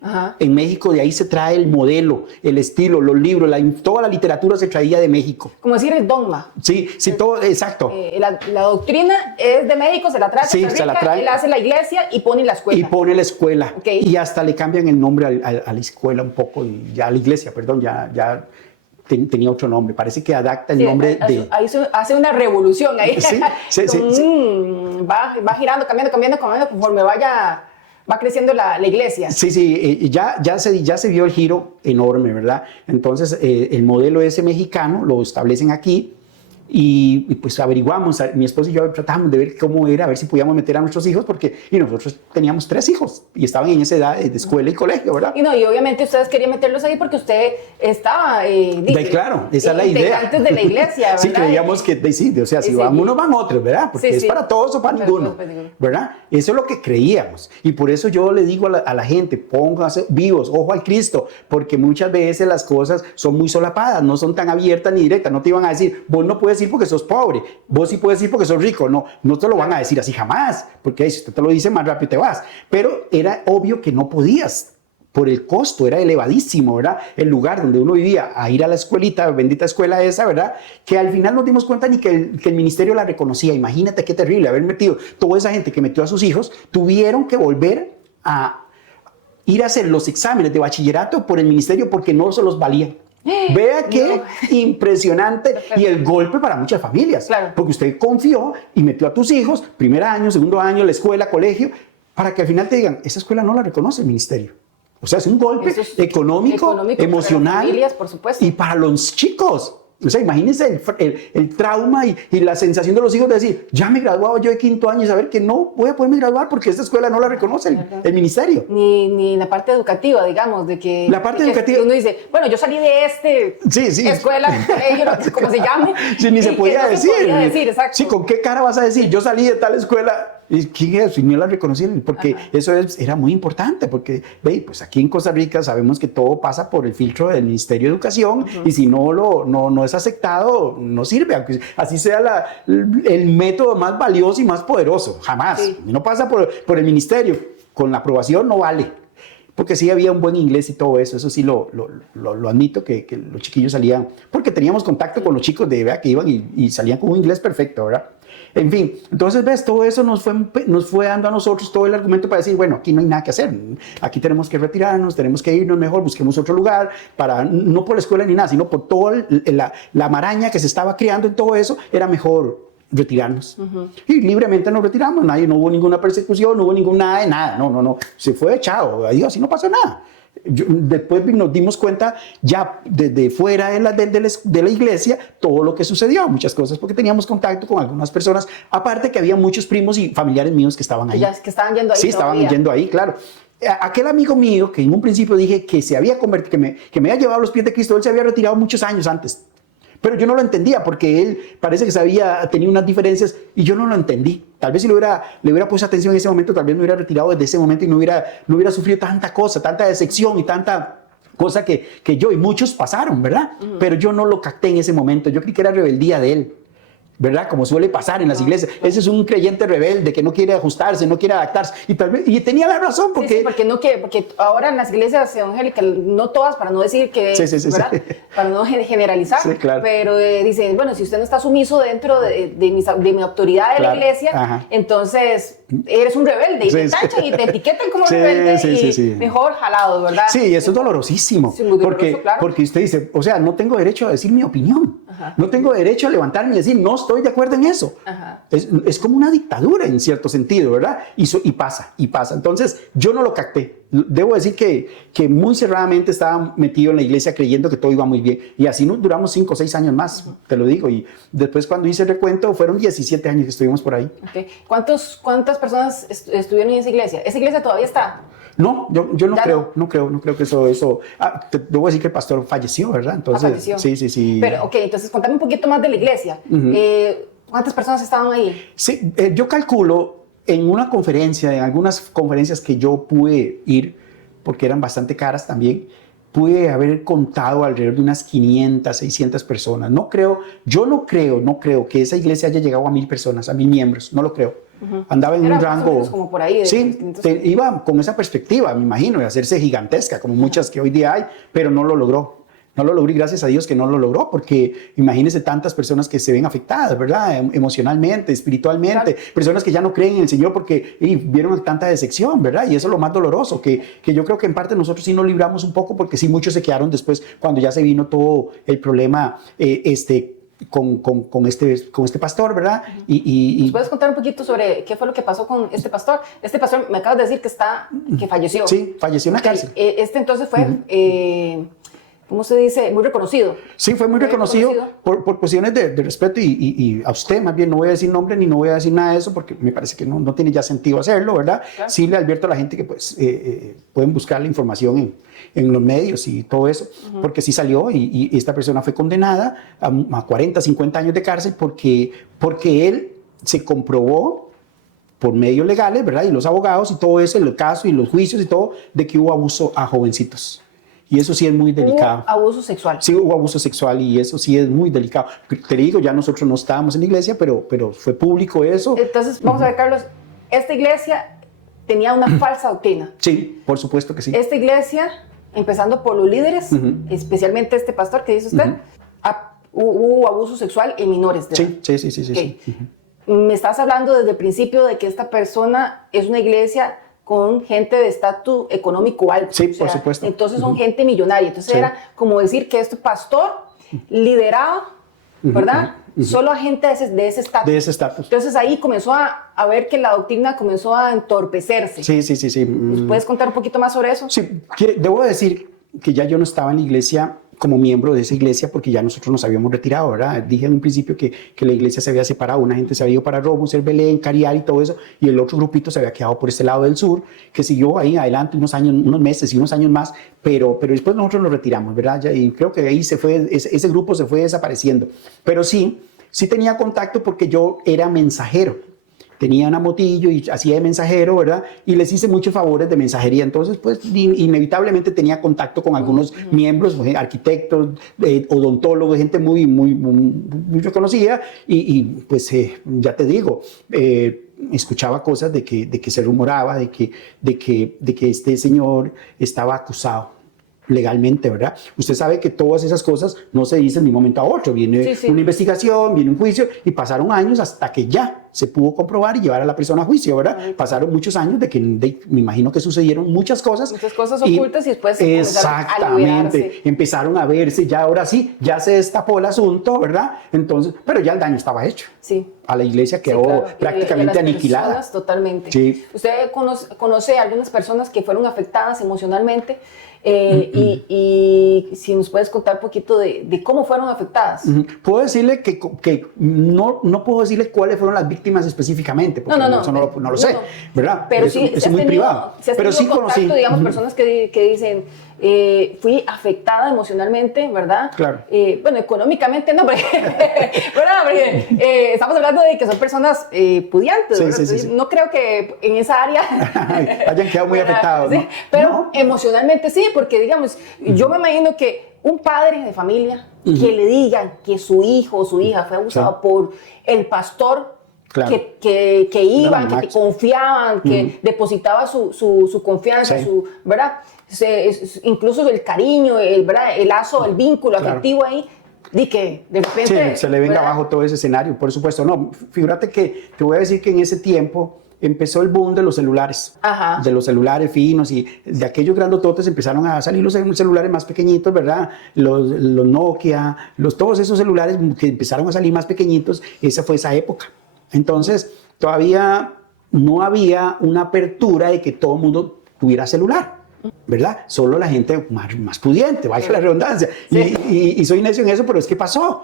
Ajá. En México de ahí se trae el modelo, el estilo, los libros, toda la literatura se traía de México. Como decir el dogma. Sí, sí, todo, exacto. La doctrina es de México, se la trae a Sí, Costa se la Rica, trae. él hace la iglesia y pone la escuela. Y pone la escuela. Ok. Y hasta le cambian el nombre a la escuela un poco, y ya a la iglesia, perdón, ya tenía otro nombre. Parece que adapta el Sí, nombre de... ahí hace una revolución ahí. Sí, sí, sí, Va girando, cambiando conforme va creciendo la iglesia. Sí, sí, ya se vio el giro enorme, ¿verdad? Entonces, el modelo ese mexicano lo establecen aquí y pues averiguamos, mi esposo y yo tratamos de ver cómo era, a ver si podíamos meter a nuestros hijos, porque y nosotros teníamos 3 hijos y estaban en esa edad de escuela y colegio, ¿verdad? Y obviamente ustedes querían meterlos ahí porque usted estaba, claro, esa es la idea. Antes de la iglesia, ¿verdad? Sí, creíamos que, sí, o sea, si Sí, van unos van otros, ¿verdad? Porque sí, es para todos o para ninguno, ¿verdad? Eso es lo que creíamos. Y por eso yo le digo a la gente, pónganse vivos, ojo al Cristo, porque muchas veces las cosas son muy solapadas, no son tan abiertas ni directas. No te iban a decir, vos no puedes ir porque sos pobre, vos sí puedes ir porque sos rico. No te lo van a decir así jamás, porque si usted te lo dice más rápido te vas. Pero era obvio que no podías. Por el costo, era elevadísimo, ¿verdad? El lugar donde uno vivía, a ir a la escuelita, bendita escuela esa, ¿verdad? Que al final nos dimos cuenta ni que el ministerio la reconocía. Imagínate qué terrible haber metido, toda esa gente que metió a sus hijos, tuvieron que volver a ir a hacer los exámenes de bachillerato por el ministerio porque no se los valía. Vea qué impresionante y el golpe para muchas familias. Claro. Porque usted confió y metió a tus hijos, primer año, segundo año, la escuela, colegio, para que al final te digan, esa escuela no la reconoce el ministerio. O sea, es un golpe económico, emocional, para las familias, por supuesto. y para los chicos. O sea, imagínense el trauma y la sensación de los hijos de decir, ya me graduaba yo de 5º año y saber que no voy a poderme graduar porque esta escuela no la reconoce el ministerio. Ni la parte educativa, digamos, de que... La parte educativa... Uno dice, bueno, yo salí de escuela, colegio, como se llame. Sí, ni se podía decir. Exacto. Sí, ¿con qué cara vas a decir? Yo salí de tal escuela... ¿Y quién es? Y no la reconocieron, porque eso era muy importante, porque pues aquí en Costa Rica sabemos que todo pasa por el filtro del Ministerio de Educación, y si no es aceptado, no sirve, aunque así sea el método más valioso y más poderoso, jamás. Sí. No pasa por el ministerio, con la aprobación no vale. Porque sí había un buen inglés y todo eso sí lo admito, que los chiquillos salían, porque teníamos contacto con los chicos que iban y salían con un inglés perfecto, ¿verdad? En fin, entonces ves, todo eso nos fue dando a nosotros todo el argumento para decir, bueno, aquí no hay nada que hacer, aquí tenemos que retirarnos, tenemos que irnos mejor, busquemos otro lugar, no por la escuela ni nada, sino por toda la maraña que se estaba creando en todo eso, era mejor retirarnos. Y libremente nos retiramos, no hubo ninguna persecución, no hubo nada de nada, no, se fue echado, adiós, y no pasó nada. Después nos dimos cuenta ya desde fuera de la iglesia todo lo que sucedió, muchas cosas, porque teníamos contacto con algunas personas, aparte que había muchos primos y familiares míos que estaban ahí. Que estaban yendo ahí. Sí, estaban yendo ahí, claro. Aquel amigo mío que en un principio dije que se había convertido, que me había llevado a los pies de Cristo, él se había retirado muchos años antes. Pero yo no lo entendía porque él parece que tenía unas diferencias y yo no lo entendí. Tal vez si le hubiera puesto atención en ese momento, tal vez me hubiera retirado desde ese momento y no hubiera sufrido tanta cosa, tanta decepción y tanta cosa que yo y muchos pasaron, ¿verdad? Pero yo no lo capté en ese momento. Yo creí que era rebeldía de él, ¿verdad? Como suele pasar en las iglesias. Ese es un creyente rebelde que no quiere ajustarse, no quiere adaptarse. Y tenía la razón porque... Sí, porque ahora en las iglesias evangélicas, no todas, para no decir que... Sí. Para no generalizar. Sí, claro. Pero dicen, bueno, si usted no está sumiso dentro de mi autoridad de la iglesia, entonces eres un rebelde. Y te tachan y te etiquetan como rebelde mejor jalado, ¿verdad? Sí, eso es dolorosísimo. Sí, muy doloroso, claro. Porque usted dice, o sea, no tengo derecho a decir mi opinión. No tengo derecho a levantarme y decir, no estoy de acuerdo en eso. Es como una dictadura en cierto sentido, ¿verdad? Y pasa. Entonces, yo no lo capté. Debo decir que muy cerradamente estaba metido en la iglesia creyendo que todo iba muy bien. Y así nos duramos 5 o 6 años más, te lo digo. Y después cuando hice el recuento, fueron 17 años que estuvimos por ahí. Okay. ¿Cuántas personas estuvieron en esa iglesia? ¿Esa iglesia todavía está? No, yo no creo que eso. Debo decir que el pastor falleció, ¿verdad? Entonces, falleció. Sí. Pero, entonces contame un poquito más de la iglesia. ¿Cuántas personas estaban ahí? Sí, yo calculo en algunas conferencias que yo pude ir, porque eran bastante caras también, pude haber contado alrededor de unas 500, 600 personas. No creo que esa iglesia haya llegado a 1000 personas, a 1000 miembros, no lo creo. andaba en Era un más o rango... menos como por ahí. De Sí, distintos- iba con esa perspectiva, me imagino, de hacerse gigantesca, como muchas que hoy día hay, pero no lo logró. No lo logró y gracias a Dios que no lo logró, porque imagínense tantas personas que se ven afectadas, ¿verdad? Emocionalmente, espiritualmente, Claro. personas que ya no creen en el Señor porque vieron tanta decepción, ¿verdad? Y eso es lo más doloroso, que yo creo que en parte nosotros sí nos libramos un poco, porque sí muchos se quedaron después cuando ya se vino todo el problema con este pastor, ¿verdad? ¿Nos puedes contar un poquito sobre qué fue lo que pasó con este pastor? Este pastor, me acabas de decir que falleció. Sí, falleció en la cárcel. Este entonces fue, ¿cómo se dice? Muy reconocido. Sí, fue muy reconocido por cuestiones de respeto y a usted, más bien, no voy a decir nombre ni no voy a decir nada de eso porque me parece que no tiene ya sentido hacerlo, ¿verdad? Claro. Sí le advierto a la gente que pues pueden buscar la información en los medios y todo eso, porque sí salió y esta persona fue condenada a 40, 50 años de cárcel porque él se comprobó por medios legales, ¿verdad? Y los abogados y todo eso, el caso y los juicios y todo, de que hubo abuso a jovencitos. Y eso sí es muy delicado. Hubo abuso sexual. Sí, hubo abuso sexual y eso sí es muy delicado. Te digo, ya nosotros no estábamos en la iglesia, pero fue público eso. Entonces, vamos a ver, Carlos, esta iglesia tenía una falsa doctrina. Sí, por supuesto que sí. Esta iglesia, empezando por los líderes, especialmente este pastor que dice usted, hubo abuso sexual en menores de edad. Sí. Okay. Sí. Me estás hablando desde el principio de que esta persona es una iglesia con gente de estatus económico alto. Sí, por supuesto. Entonces son gente millonaria. Entonces Sí. era como decir que este pastor lideraba, ¿verdad? Solo a gente de ese estatus. De ese estatus. Entonces ahí comenzó a ver que la doctrina comenzó a entorpecerse. Sí. ¿Nos puedes contar un poquito más sobre eso? Sí, debo decir que ya yo no estaba en la iglesia como miembro de esa iglesia porque ya nosotros nos habíamos retirado, ¿verdad? Dije en un principio que la iglesia se había separado, una gente se había ido para Roma, Belén, Cariari y todo eso, y el otro grupito se había quedado por este lado del sur, que siguió ahí adelante unos años, unos meses y unos años más, pero después nosotros nos retiramos, ¿verdad? Y creo que ahí ese grupo se fue desapareciendo. Pero sí tenía contacto porque yo era mensajero. Tenía una motillo y hacía de mensajero, ¿verdad? Y les hice muchos favores de mensajería. Entonces, pues, inevitablemente tenía contacto con algunos miembros, arquitectos, odontólogos, gente muy reconocida. Y pues, ya te digo, escuchaba cosas de que se rumoraba, de que este señor estaba acusado legalmente, ¿verdad? Usted sabe que todas esas cosas no se dicen de un momento a otro. Viene una investigación, viene un juicio y pasaron años hasta que ya se pudo comprobar y llevar a la persona a juicio, ¿verdad? Pasaron muchos años me imagino que sucedieron muchas cosas. Muchas cosas ocultas y después exactamente, empezaron a verse, ya ahora sí, ya se destapó el asunto, ¿verdad? Entonces, pero ya el daño estaba hecho. Sí. A la iglesia quedó prácticamente aniquilada. Personas, totalmente. Sí. ¿Usted conoce a algunas personas que fueron afectadas emocionalmente? Y si nos puedes contar un poquito de cómo fueron afectadas. Puedo decirle que no puedo decirle cuáles fueron las víctimas específicamente, porque eso no lo sé, ¿verdad? Pero eso sí, es muy privado. Pero sí conocí, digamos, personas que dicen, fui afectada emocionalmente, ¿verdad? Claro. Bueno, económicamente no, porque, ¿verdad? Porque estamos hablando de que son personas pudientes, Sí. No creo que en esa área hayan quedado muy afectados, ¿no? Sí, pero emocionalmente sí, porque digamos, yo me imagino que un padre de familia que le digan que su hijo o su hija fue abusado por el pastor, claro, que iban, que confiaban, que depositaba su confianza, ¿verdad? Incluso el cariño, ¿verdad? El lazo, el vínculo afectivo ahí, de que de repente... Sí, se le venga abajo todo ese escenario, por supuesto. No, fíjate que te voy a decir que en ese tiempo empezó el boom de los celulares, de los celulares finos y de aquellos grandototes empezaron a salir los celulares más pequeñitos, ¿verdad? Los Nokia, todos esos celulares que empezaron a salir más pequeñitos, esa fue esa época. Entonces, todavía no había una apertura de que todo el mundo tuviera celular, ¿verdad? Solo la gente más pudiente, valga la redundancia. Y soy necio en eso, pero es que pasó.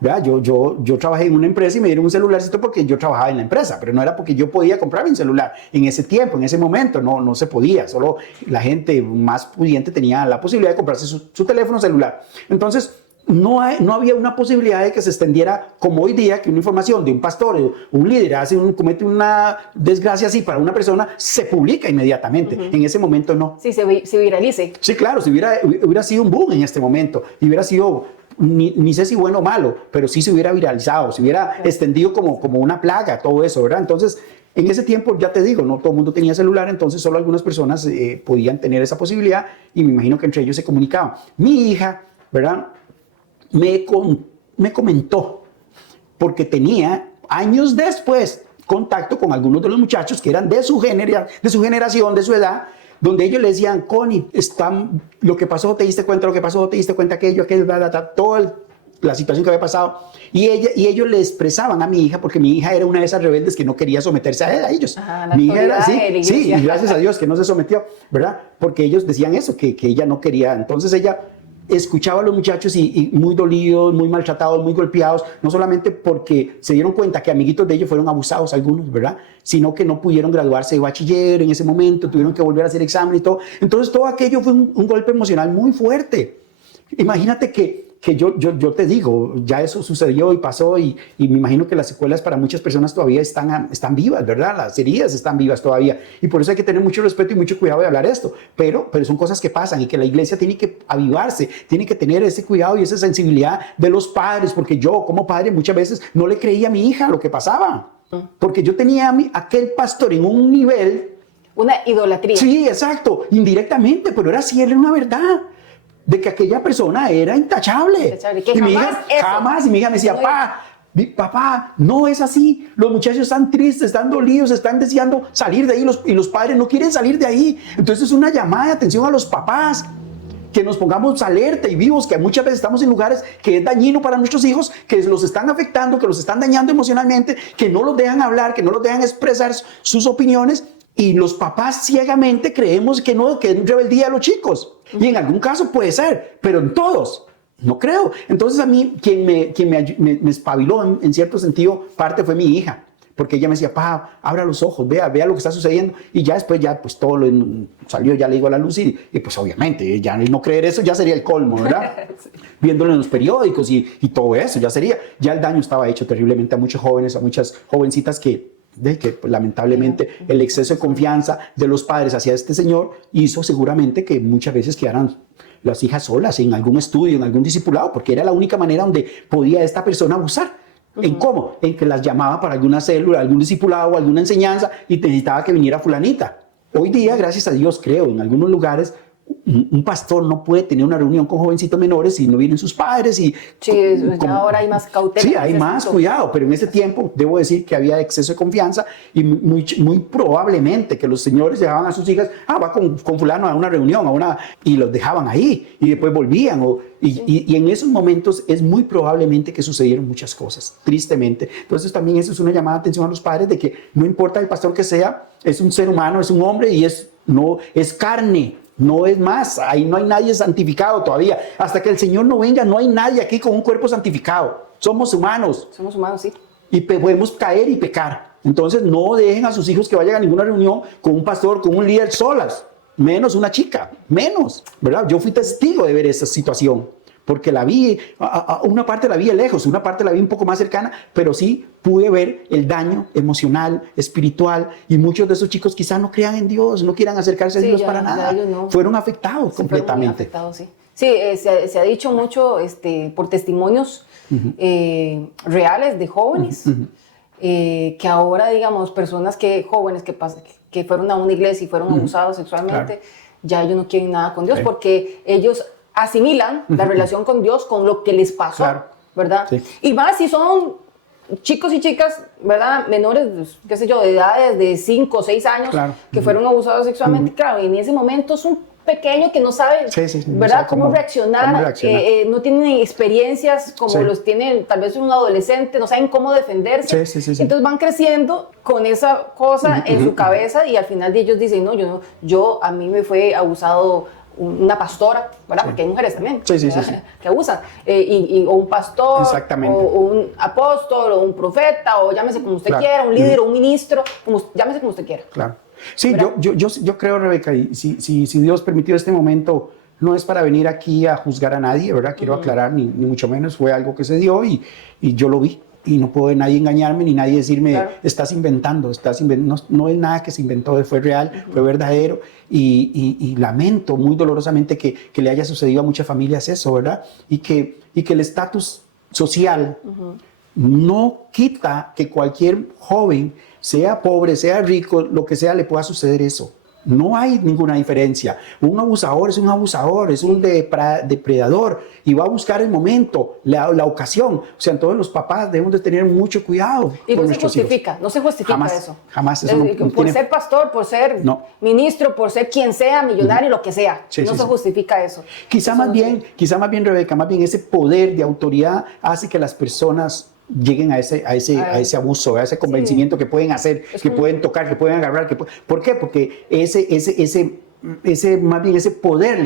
¿Verdad? Yo trabajé en una empresa y me dieron un celularcito porque yo trabajaba en la empresa, pero no era porque yo podía comprarme un celular. En ese tiempo, en ese momento, no se podía. Solo la gente más pudiente tenía la posibilidad de comprarse su teléfono celular. Entonces, no había una posibilidad de que se extendiera como hoy día, que una información de un pastor o un líder comete una desgracia así para una persona, se publica inmediatamente. En ese momento no. Sí, se viralice. Sí, claro, si hubiera sido un boom en este momento, y hubiera sido, ni sé si bueno o malo, pero sí se hubiera viralizado, se hubiera extendido como una plaga, todo eso, ¿verdad? Entonces, En ese tiempo, ya te digo, no todo el mundo tenía celular, entonces solo algunas personas podían tener esa posibilidad y me imagino que entre ellos se comunicaban. Mi hija, ¿verdad? Me comentó, porque tenía años después contacto con algunos de los muchachos que eran de su generación, de su edad, donde ellos le decían, Connie, lo que pasó, te diste cuenta, lo que pasó, te diste cuenta, aquello, toda la situación que había pasado. Y ellos le expresaban a mi hija, porque mi hija era una de esas rebeldes que no quería someterse a ellos. Mi hija era así, sí, y gracias a Dios que no se sometió, ¿verdad? Porque ellos decían eso, que ella no quería. Entonces ella escuchaba a los muchachos y muy dolidos, muy maltratados, muy golpeados, no solamente porque se dieron cuenta que amiguitos de ellos fueron abusados algunos, ¿verdad? Sino que no pudieron graduarse de bachiller en ese momento, tuvieron que volver a hacer examen y todo. Entonces todo aquello fue un golpe emocional muy fuerte. Imagínate que yo te digo, ya eso sucedió y pasó y me imagino que las secuelas para muchas personas todavía están vivas, ¿verdad? Las heridas están vivas todavía y por eso hay que tener mucho respeto y mucho cuidado de hablar esto, pero son cosas que pasan y que la iglesia tiene que avivarse, tiene que tener ese cuidado y esa sensibilidad de los padres, porque yo como padre muchas veces no le creía a mi hija lo que pasaba, porque yo tenía a aquel pastor en un nivel... Una idolatría. Sí, exacto, indirectamente, pero era una verdad. De que aquella persona era intachable. Que y mi hija, jamás, y mi hija me decía, papá, no es así, los muchachos están tristes, están dolidos, están deseando salir de ahí y los padres no quieren salir de ahí. Entonces es una llamada de atención a los papás, que nos pongamos alerta y vivos, que muchas veces estamos en lugares que es dañino para nuestros hijos, que los están afectando, que los están dañando emocionalmente, que no los dejan hablar, que no los dejan expresar sus opiniones. Y los papás ciegamente creemos que no, que es rebeldía de los chicos. Y en algún caso puede ser, pero en todos no creo. Entonces a mí quien me espabiló en cierto sentido parte fue mi hija. Porque ella me decía, pa, abra los ojos, vea lo que está sucediendo. Y ya después pues todo salió, ya le digo a la luz y pues obviamente ya no creer eso ya sería el colmo, ¿verdad? Sí. Viéndolo en los periódicos y todo eso ya el daño estaba hecho terriblemente a muchos jóvenes, a muchas jovencitas que pues, lamentablemente el exceso de confianza de los padres hacia este señor hizo seguramente que muchas veces quedaran las hijas solas en algún estudio, en algún discipulado, porque era la única manera donde podía esta persona abusar. ¿En cómo? En que las llamaba para alguna célula, algún discipulado o alguna enseñanza y necesitaba que viniera fulanita. Hoy día, gracias a Dios, creo, en algunos lugares un pastor no puede tener una reunión con jovencitos menores si no vienen sus padres. Sí, ya ahora hay más cautela. Sí, hay más cuidado, pero en ese tiempo debo decir que había exceso de confianza y muy probablemente que los señores dejaban a sus hijas, va con fulano a una reunión, y los dejaban ahí y después volvían. Y en esos momentos es muy probablemente que sucedieron muchas cosas, tristemente. Entonces también eso es una llamada de atención a los padres de que no importa el pastor que sea, es un ser humano, es un hombre y es carne. No es más, ahí no hay nadie santificado todavía. Hasta que el Señor no venga, no hay nadie aquí con un cuerpo santificado. Somos humanos. Somos humanos, sí. Y podemos caer y pecar. Entonces no dejen a sus hijos que vayan a ninguna reunión con un pastor, con un líder solas. Menos una chica, menos, ¿verdad? Yo fui testigo de ver esa situación. Porque la vi, una parte la vi lejos, una parte la vi un poco más cercana, pero sí pude ver el daño emocional, espiritual, y muchos de esos chicos quizás no crean en Dios, no quieran acercarse a Dios para nada. No. Fueron afectados completamente. Fueron afectados, sí. Sí, se ha dicho mucho por testimonios reales de jóvenes, que ahora, digamos, jóvenes que fueron a una iglesia y fueron abusados sexualmente, ya ellos no quieren nada con Dios, porque ellos asimilan la relación con Dios con lo que les pasó, ¿verdad? Sí. Y más si son chicos y chicas, ¿verdad? Menores, qué sé yo, de edades de 5 o 6 años, que fueron abusados sexualmente, claro, y en ese momento es un pequeño que no sabe, ¿verdad? No cómo reaccionar. No tienen experiencias como los tiene tal vez un adolescente, no saben cómo defenderse. Entonces van creciendo con esa cosa en su cabeza y al final de ellos dicen, no, a mí me fue abusado una pastora, ¿verdad? Porque hay mujeres también que abusan, o un pastor, o un apóstol, o un profeta, o llámese como usted quiera, un líder, o un ministro, llámese como usted quiera. Claro. Sí, yo creo, Rebeca, y si Dios permitió este momento, no es para venir aquí a juzgar a nadie, ¿verdad? Quiero aclarar, ni mucho menos, fue algo que se dio y yo lo vi. Y no puede nadie engañarme ni nadie decirme, estás inventando. No es nada que se inventó, fue real, fue verdadero. Y lamento muy dolorosamente que le haya sucedido a muchas familias eso, ¿verdad? Y que el estatus social no quita que cualquier joven sea pobre, sea rico, lo que sea, le pueda suceder eso. No hay ninguna diferencia. Un abusador, es un depredador y va a buscar el momento, la ocasión. O sea, todos los papás debemos de tener mucho cuidado. Y no se justifica Jamás, eso. Jamás. Eso por ser pastor, por ser ministro, por ser quien sea, millonario, lo que sea. Sí, no se justifica eso. Quizá más bien, Rebeca, más bien ese poder de autoridad hace que las personas lleguen a ese abuso, a ese convencimiento que pueden hacer, que pueden tocar, que pueden agarrar. ¿Por qué? Porque más bien ese poder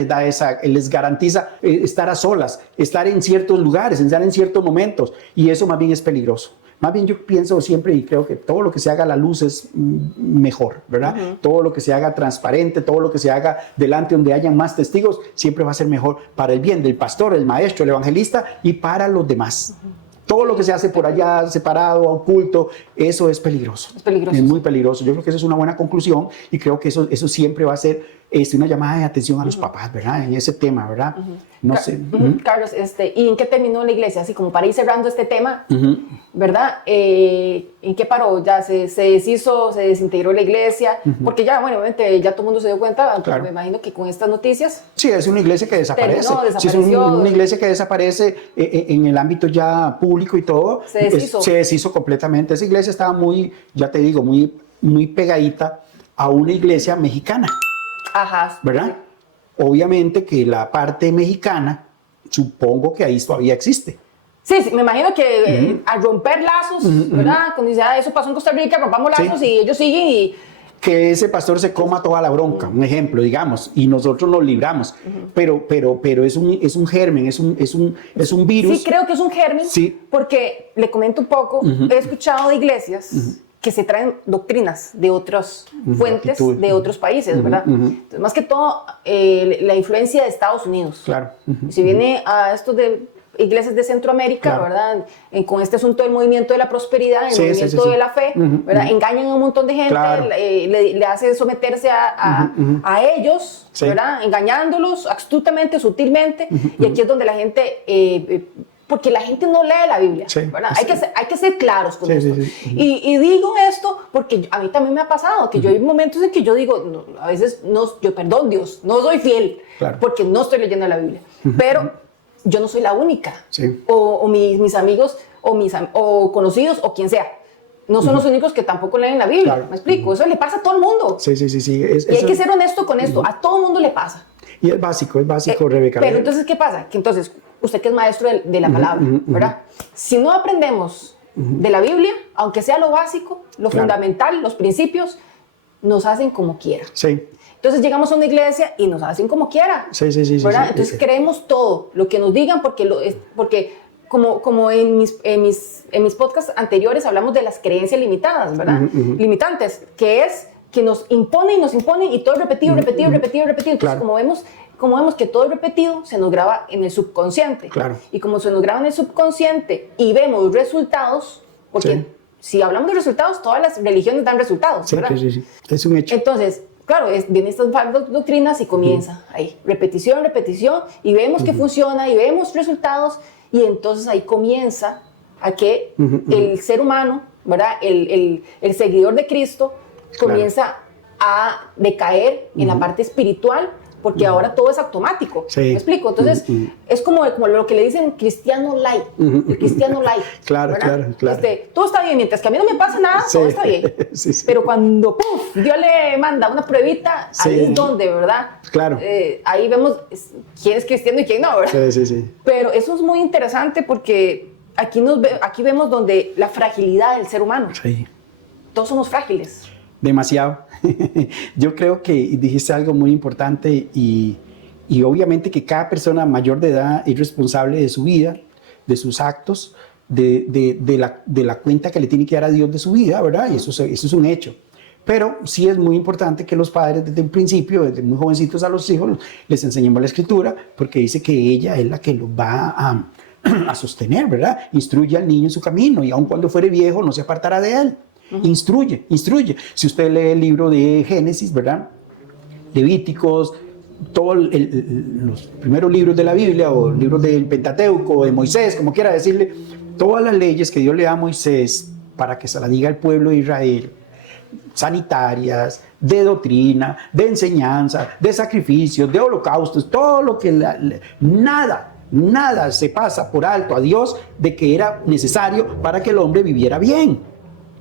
les garantiza estar a solas, estar en ciertos lugares, estar en ciertos momentos, y eso más bien es peligroso. Más bien yo pienso siempre y creo que todo lo que se haga a la luz es mejor, ¿verdad? Todo lo que se haga transparente, todo lo que se haga delante donde hayan más testigos, siempre va a ser mejor para el bien del pastor, el maestro, el evangelista y para los demás. Todo lo que se hace por allá, separado, oculto, eso es peligroso. Es peligroso. Es muy peligroso. Yo creo que eso es una buena conclusión y creo que eso siempre va a ser una llamada de atención a los papás, ¿verdad? En ese tema, ¿verdad? No sé. Carlos, ¿y en qué terminó la iglesia? Así como para ir cerrando este tema, ¿verdad? ¿En qué paró? Ya se deshizo, se desintegró la iglesia, porque ya, bueno, obviamente ya todo el mundo se dio cuenta, claro. Me imagino que con estas noticias... Sí, es una iglesia que desaparece. Sí, es una iglesia que desaparece en el ámbito ya público y todo. Se deshizo completamente. Esa iglesia estaba muy, ya te digo, muy pegadita a una iglesia mexicana. Ajá. ¿Verdad? Obviamente que la parte mexicana, supongo que ahí todavía existe. Sí, me imagino que al romper lazos, ¿verdad? Cuando dice, eso pasó en Costa Rica, rompamos lazos y ellos siguen y... Que ese pastor se coma toda la bronca, un ejemplo, digamos, y nosotros nos libramos. Pero es un germen, es un virus. Sí, creo que es un germen, porque le comento un poco, he escuchado de iglesias que se traen doctrinas de otras fuentes, de otros países, ¿verdad? Entonces, más que todo, la influencia de Estados Unidos. Claro. Si viene a estos de iglesias de Centroamérica, ¿verdad? Con este asunto del movimiento de la prosperidad, el movimiento de la fe, ¿verdad? Engañan a un montón de gente, le hace someterse a ellos, ¿verdad? Engañándolos astutamente, sutilmente, y aquí es donde la gente... porque la gente no lee la Biblia, ¿verdad? Hay que ser claros con esto. Y digo esto porque a mí también me ha pasado, que yo hay momentos en que yo digo, a veces, perdón Dios, no soy fiel, porque no estoy leyendo la Biblia, pero yo no soy la única, o mis amigos, o conocidos, o quien sea. No son los únicos que tampoco leen la Biblia, ¿me explico? Eso le pasa a todo el mundo. Sí. Y hay que ser honesto con esto, a todo el mundo le pasa. Y es básico, Rebeca. Pero entonces, ¿qué pasa? Que entonces, usted que es maestro de la palabra, ¿verdad? Si no aprendemos de la Biblia, aunque sea lo básico, lo fundamental, los principios, nos hacen como quiera. Entonces llegamos a una iglesia y nos hacen como quiera. ¿verdad? Entonces creemos todo, lo que nos digan, porque como en mis podcasts anteriores hablamos de las creencias limitadas, ¿verdad? Limitantes, que es que nos imponen y todo es repetido. Entonces, como vemos que todo es repetido, se nos graba en el subconsciente. Y como se nos graba en el subconsciente y vemos resultados, porque si hablamos de resultados, todas las religiones dan resultados, ¿verdad? Es un hecho. Entonces, claro, vienen estas doctrinas y comienza ahí, repetición, y vemos que funciona y vemos resultados, y entonces ahí comienza a que el ser humano, ¿verdad? El seguidor de Cristo comienza a decaer en la parte espiritual, porque ahora todo es automático. ¿Me explico? Entonces, es como lo que le dicen cristiano light, el cristiano light. Claro. Todo está bien, mientras que a mí no me pasa nada, todo está bien. Pero cuando, ¡puf!, Dios le manda una pruebita, ahí es donde, ¿verdad? Ahí vemos quién es cristiano y quién no, ¿verdad? Pero eso es muy interesante porque aquí vemos donde la fragilidad del ser humano. Todos somos frágiles. Demasiado. Yo creo que dijiste algo muy importante y obviamente que cada persona mayor de edad es responsable de su vida, de sus actos, de la cuenta que le tiene que dar a Dios de su vida, ¿verdad? Y eso es un hecho. Pero sí es muy importante que los padres desde un principio, desde muy jovencitos a los hijos, les enseñemos la escritura, porque dice que ella es la que los va a sostener, ¿verdad? Instruye al niño en su camino y aun cuando fuere viejo no se apartará de él. Instruye. Si usted lee el libro de Génesis, ¿verdad? Levíticos, todos los primeros libros de la Biblia o libros del Pentateuco o de Moisés, como quiera decirle, todas las leyes que Dios le da a Moisés para que se las diga al pueblo de Israel, sanitarias, de doctrina, de enseñanza, de sacrificios, de holocaustos, todo lo que nada se pasa por alto a Dios de que era necesario para que el hombre viviera bien.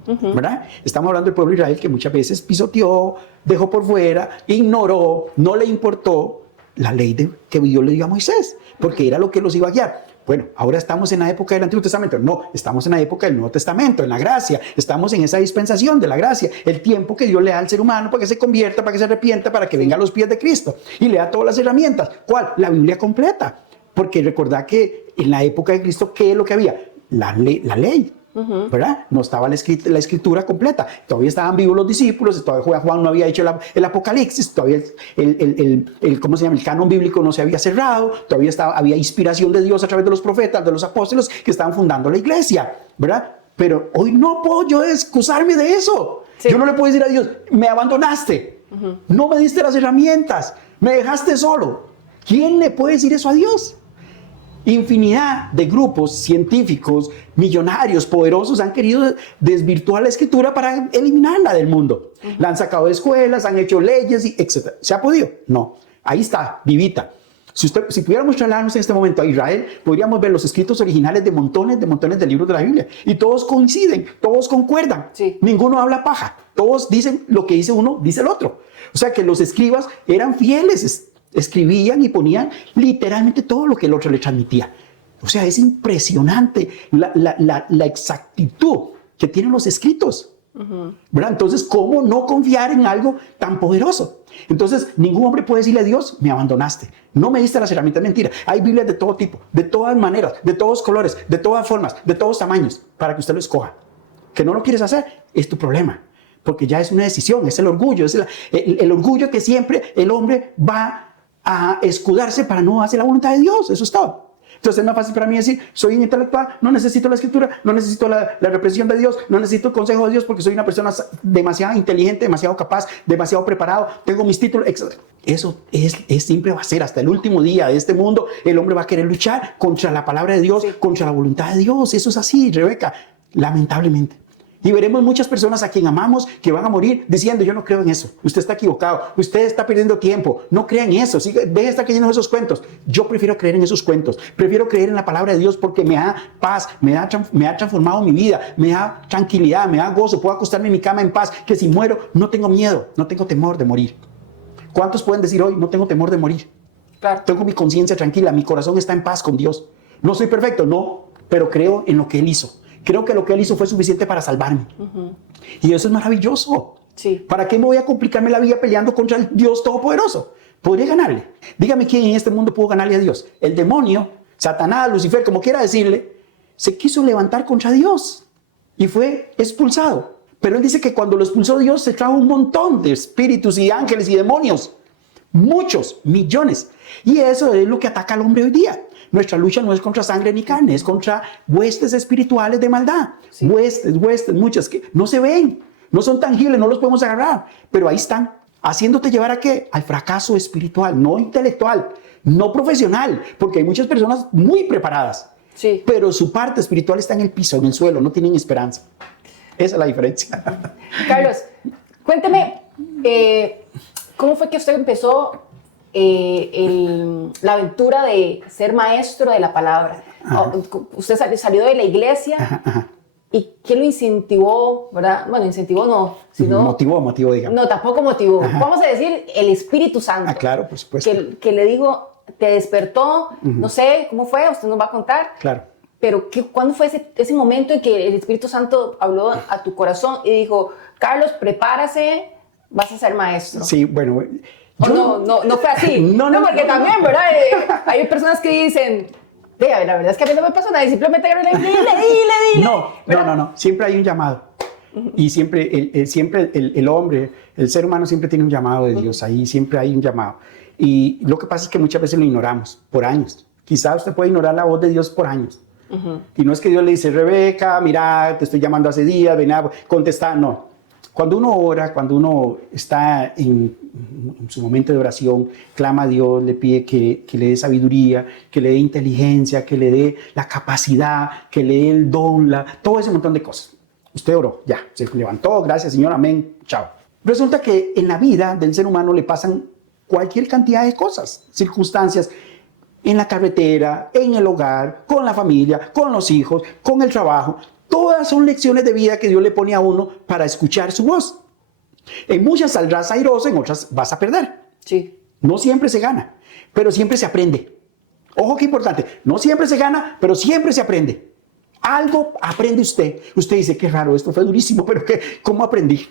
¿Verdad? Estamos hablando del pueblo de Israel que muchas veces pisoteó, dejó por fuera, ignoró, no le importó la ley que Dios le dio a Moisés, porque era lo que los iba a guiar. Bueno, ahora estamos en la época del Antiguo Testamento. No, estamos en la época del Nuevo Testamento, en la gracia. Estamos en esa dispensación de la gracia, el tiempo que Dios le da al ser humano para que se convierta, para que se arrepienta, para que venga a los pies de Cristo y le da todas las herramientas. ¿Cuál? La Biblia completa. Porque recordad que en la época de Cristo, ¿qué es lo que había? La ley. ¿Verdad? No estaba la escritura completa. Todavía estaban vivos los discípulos, todavía Juan no había hecho el Apocalipsis, todavía ¿cómo se llama? El canon bíblico no se había cerrado, todavía había inspiración de Dios a través de los profetas, de los apóstoles que estaban fundando la iglesia, ¿verdad? Pero hoy no puedo yo excusarme de eso. Sí. Yo no le puedo decir a Dios, me abandonaste, no me diste las herramientas, me dejaste solo. ¿Quién le puede decir eso a Dios? Infinidad de grupos científicos, millonarios, poderosos han querido desvirtuar la escritura para eliminarla del mundo. La han sacado de escuelas, han hecho leyes, etc. ¿Se ha podido? No. Ahí está, vivita. Si pudiéramos trasladarnos en este momento a Israel, podríamos ver los escritos originales de montones de libros de la Biblia. Y todos coinciden, todos concuerdan. Sí. Ninguno habla paja. Todos dicen lo que dice uno, dice el otro. O sea que los escribas eran fieles, escribían y ponían literalmente todo lo que el otro le transmitía. O sea, es impresionante la exactitud que tienen los escritos. ¿Verdad? Entonces, ¿cómo no confiar en algo tan poderoso? Entonces, ningún hombre puede decirle a Dios, me abandonaste, no me diste las herramientas. Mentira. Hay Biblias de todo tipo, de todas maneras, de todos colores, de todas formas, de todos tamaños, para que usted lo escoja. Que no lo quieres hacer, es tu problema. Porque ya es una decisión, es el orgullo, es el orgullo que siempre el hombre va a escudarse para no hacer la voluntad de Dios. Eso es todo. Entonces es más fácil para mí decir, soy un intelectual, no necesito la escritura, no necesito la represión de Dios, no necesito el consejo de Dios porque soy una persona demasiado inteligente, demasiado capaz, demasiado preparado, tengo mis títulos, etc. Eso siempre va a ser hasta el último día de este mundo. El hombre va a querer luchar contra la palabra de Dios, contra la voluntad de Dios. Eso es así, Rebeca, lamentablemente. Y veremos muchas personas a quien amamos que van a morir diciendo, yo no creo en eso, usted está equivocado, usted está perdiendo tiempo, no crea en eso, deje de estar creyendo en esos cuentos. Yo prefiero creer en esos cuentos, prefiero creer en la palabra de Dios porque me da paz, me ha transformado mi vida, me da tranquilidad, me da gozo, puedo acostarme en mi cama en paz, que si muero no tengo miedo, no tengo temor de morir. ¿Cuántos pueden decir hoy, no tengo temor de morir? Claro. Tengo mi conciencia tranquila, mi corazón está en paz con Dios. No soy perfecto, no, pero creo en lo que Él hizo. Creo que lo que Él hizo fue suficiente para salvarme. Y eso es maravilloso. Sí. ¿Para qué me voy a complicarme la vida peleando contra el Dios Todopoderoso? Podría ganarle. Dígame quién en este mundo pudo ganarle a Dios. El demonio, Satanás, Lucifer, como quiera decirle, se quiso levantar contra Dios y fue expulsado. Pero Él dice que cuando lo expulsó Dios se trajo un montón de espíritus y ángeles y demonios. Muchos, millones. Y eso es lo que ataca al hombre hoy día. Nuestra lucha no es contra sangre ni carne, es contra huestes espirituales de maldad. Sí. Huestes, muchas que no se ven, no son tangibles, no los podemos agarrar, pero ahí están, haciéndote llevar ¿a qué? Al fracaso espiritual, no intelectual, no profesional, porque hay muchas personas muy preparadas, sí, pero su parte espiritual está en el piso, en el suelo, no tienen esperanza. Esa es la diferencia. Carlos, cuénteme, ¿cómo fue que usted empezó la aventura de ser maestro de la palabra? Usted salió de la iglesia. ¿Y quién lo incentivó, verdad? Bueno, incentivó no, sino... Motivó, digamos. No, tampoco motivó. Vamos a decir el Espíritu Santo. Claro, por supuesto. Que le digo, te despertó, no sé cómo fue, usted nos va a contar. Claro. Pero ¿cuándo fue ese momento en que el Espíritu Santo habló a tu corazón y dijo, Carlos, prepárase, vas a ser maestro? Sí, bueno... No fue así. No, porque también, ¿verdad? Hay personas que dicen, la verdad es que a mí no me pasó nada y simplemente le di. No. Siempre hay un llamado. Y siempre el hombre, el ser humano siempre tiene un llamado de Dios. Ahí siempre hay un llamado. Y lo que pasa es que muchas veces lo ignoramos por años. Quizá usted puede ignorar la voz de Dios por años. Y no es que Dios le dice, Rebeca, mira, te estoy llamando hace días, ven a contestar. No. Cuando uno ora, cuando uno está en su momento de oración, clama a Dios, le pide que le dé sabiduría, que le dé inteligencia, que le dé la capacidad, que le dé el don, todo ese montón de cosas. Usted oró, ya, se levantó, gracias Señor, amén, chao. Resulta que en la vida del ser humano le pasan cualquier cantidad de cosas, circunstancias, en la carretera, en el hogar, con la familia, con los hijos, con el trabajo. Todas son lecciones de vida que Dios le pone a uno para escuchar su voz. En muchas saldrás airoso, en otras vas a perder. Sí. No siempre se gana, pero siempre se aprende. Ojo, qué importante. No siempre se gana, pero siempre se aprende. Algo aprende usted. Usted dice, qué raro, esto fue durísimo, pero ¿cómo aprendí?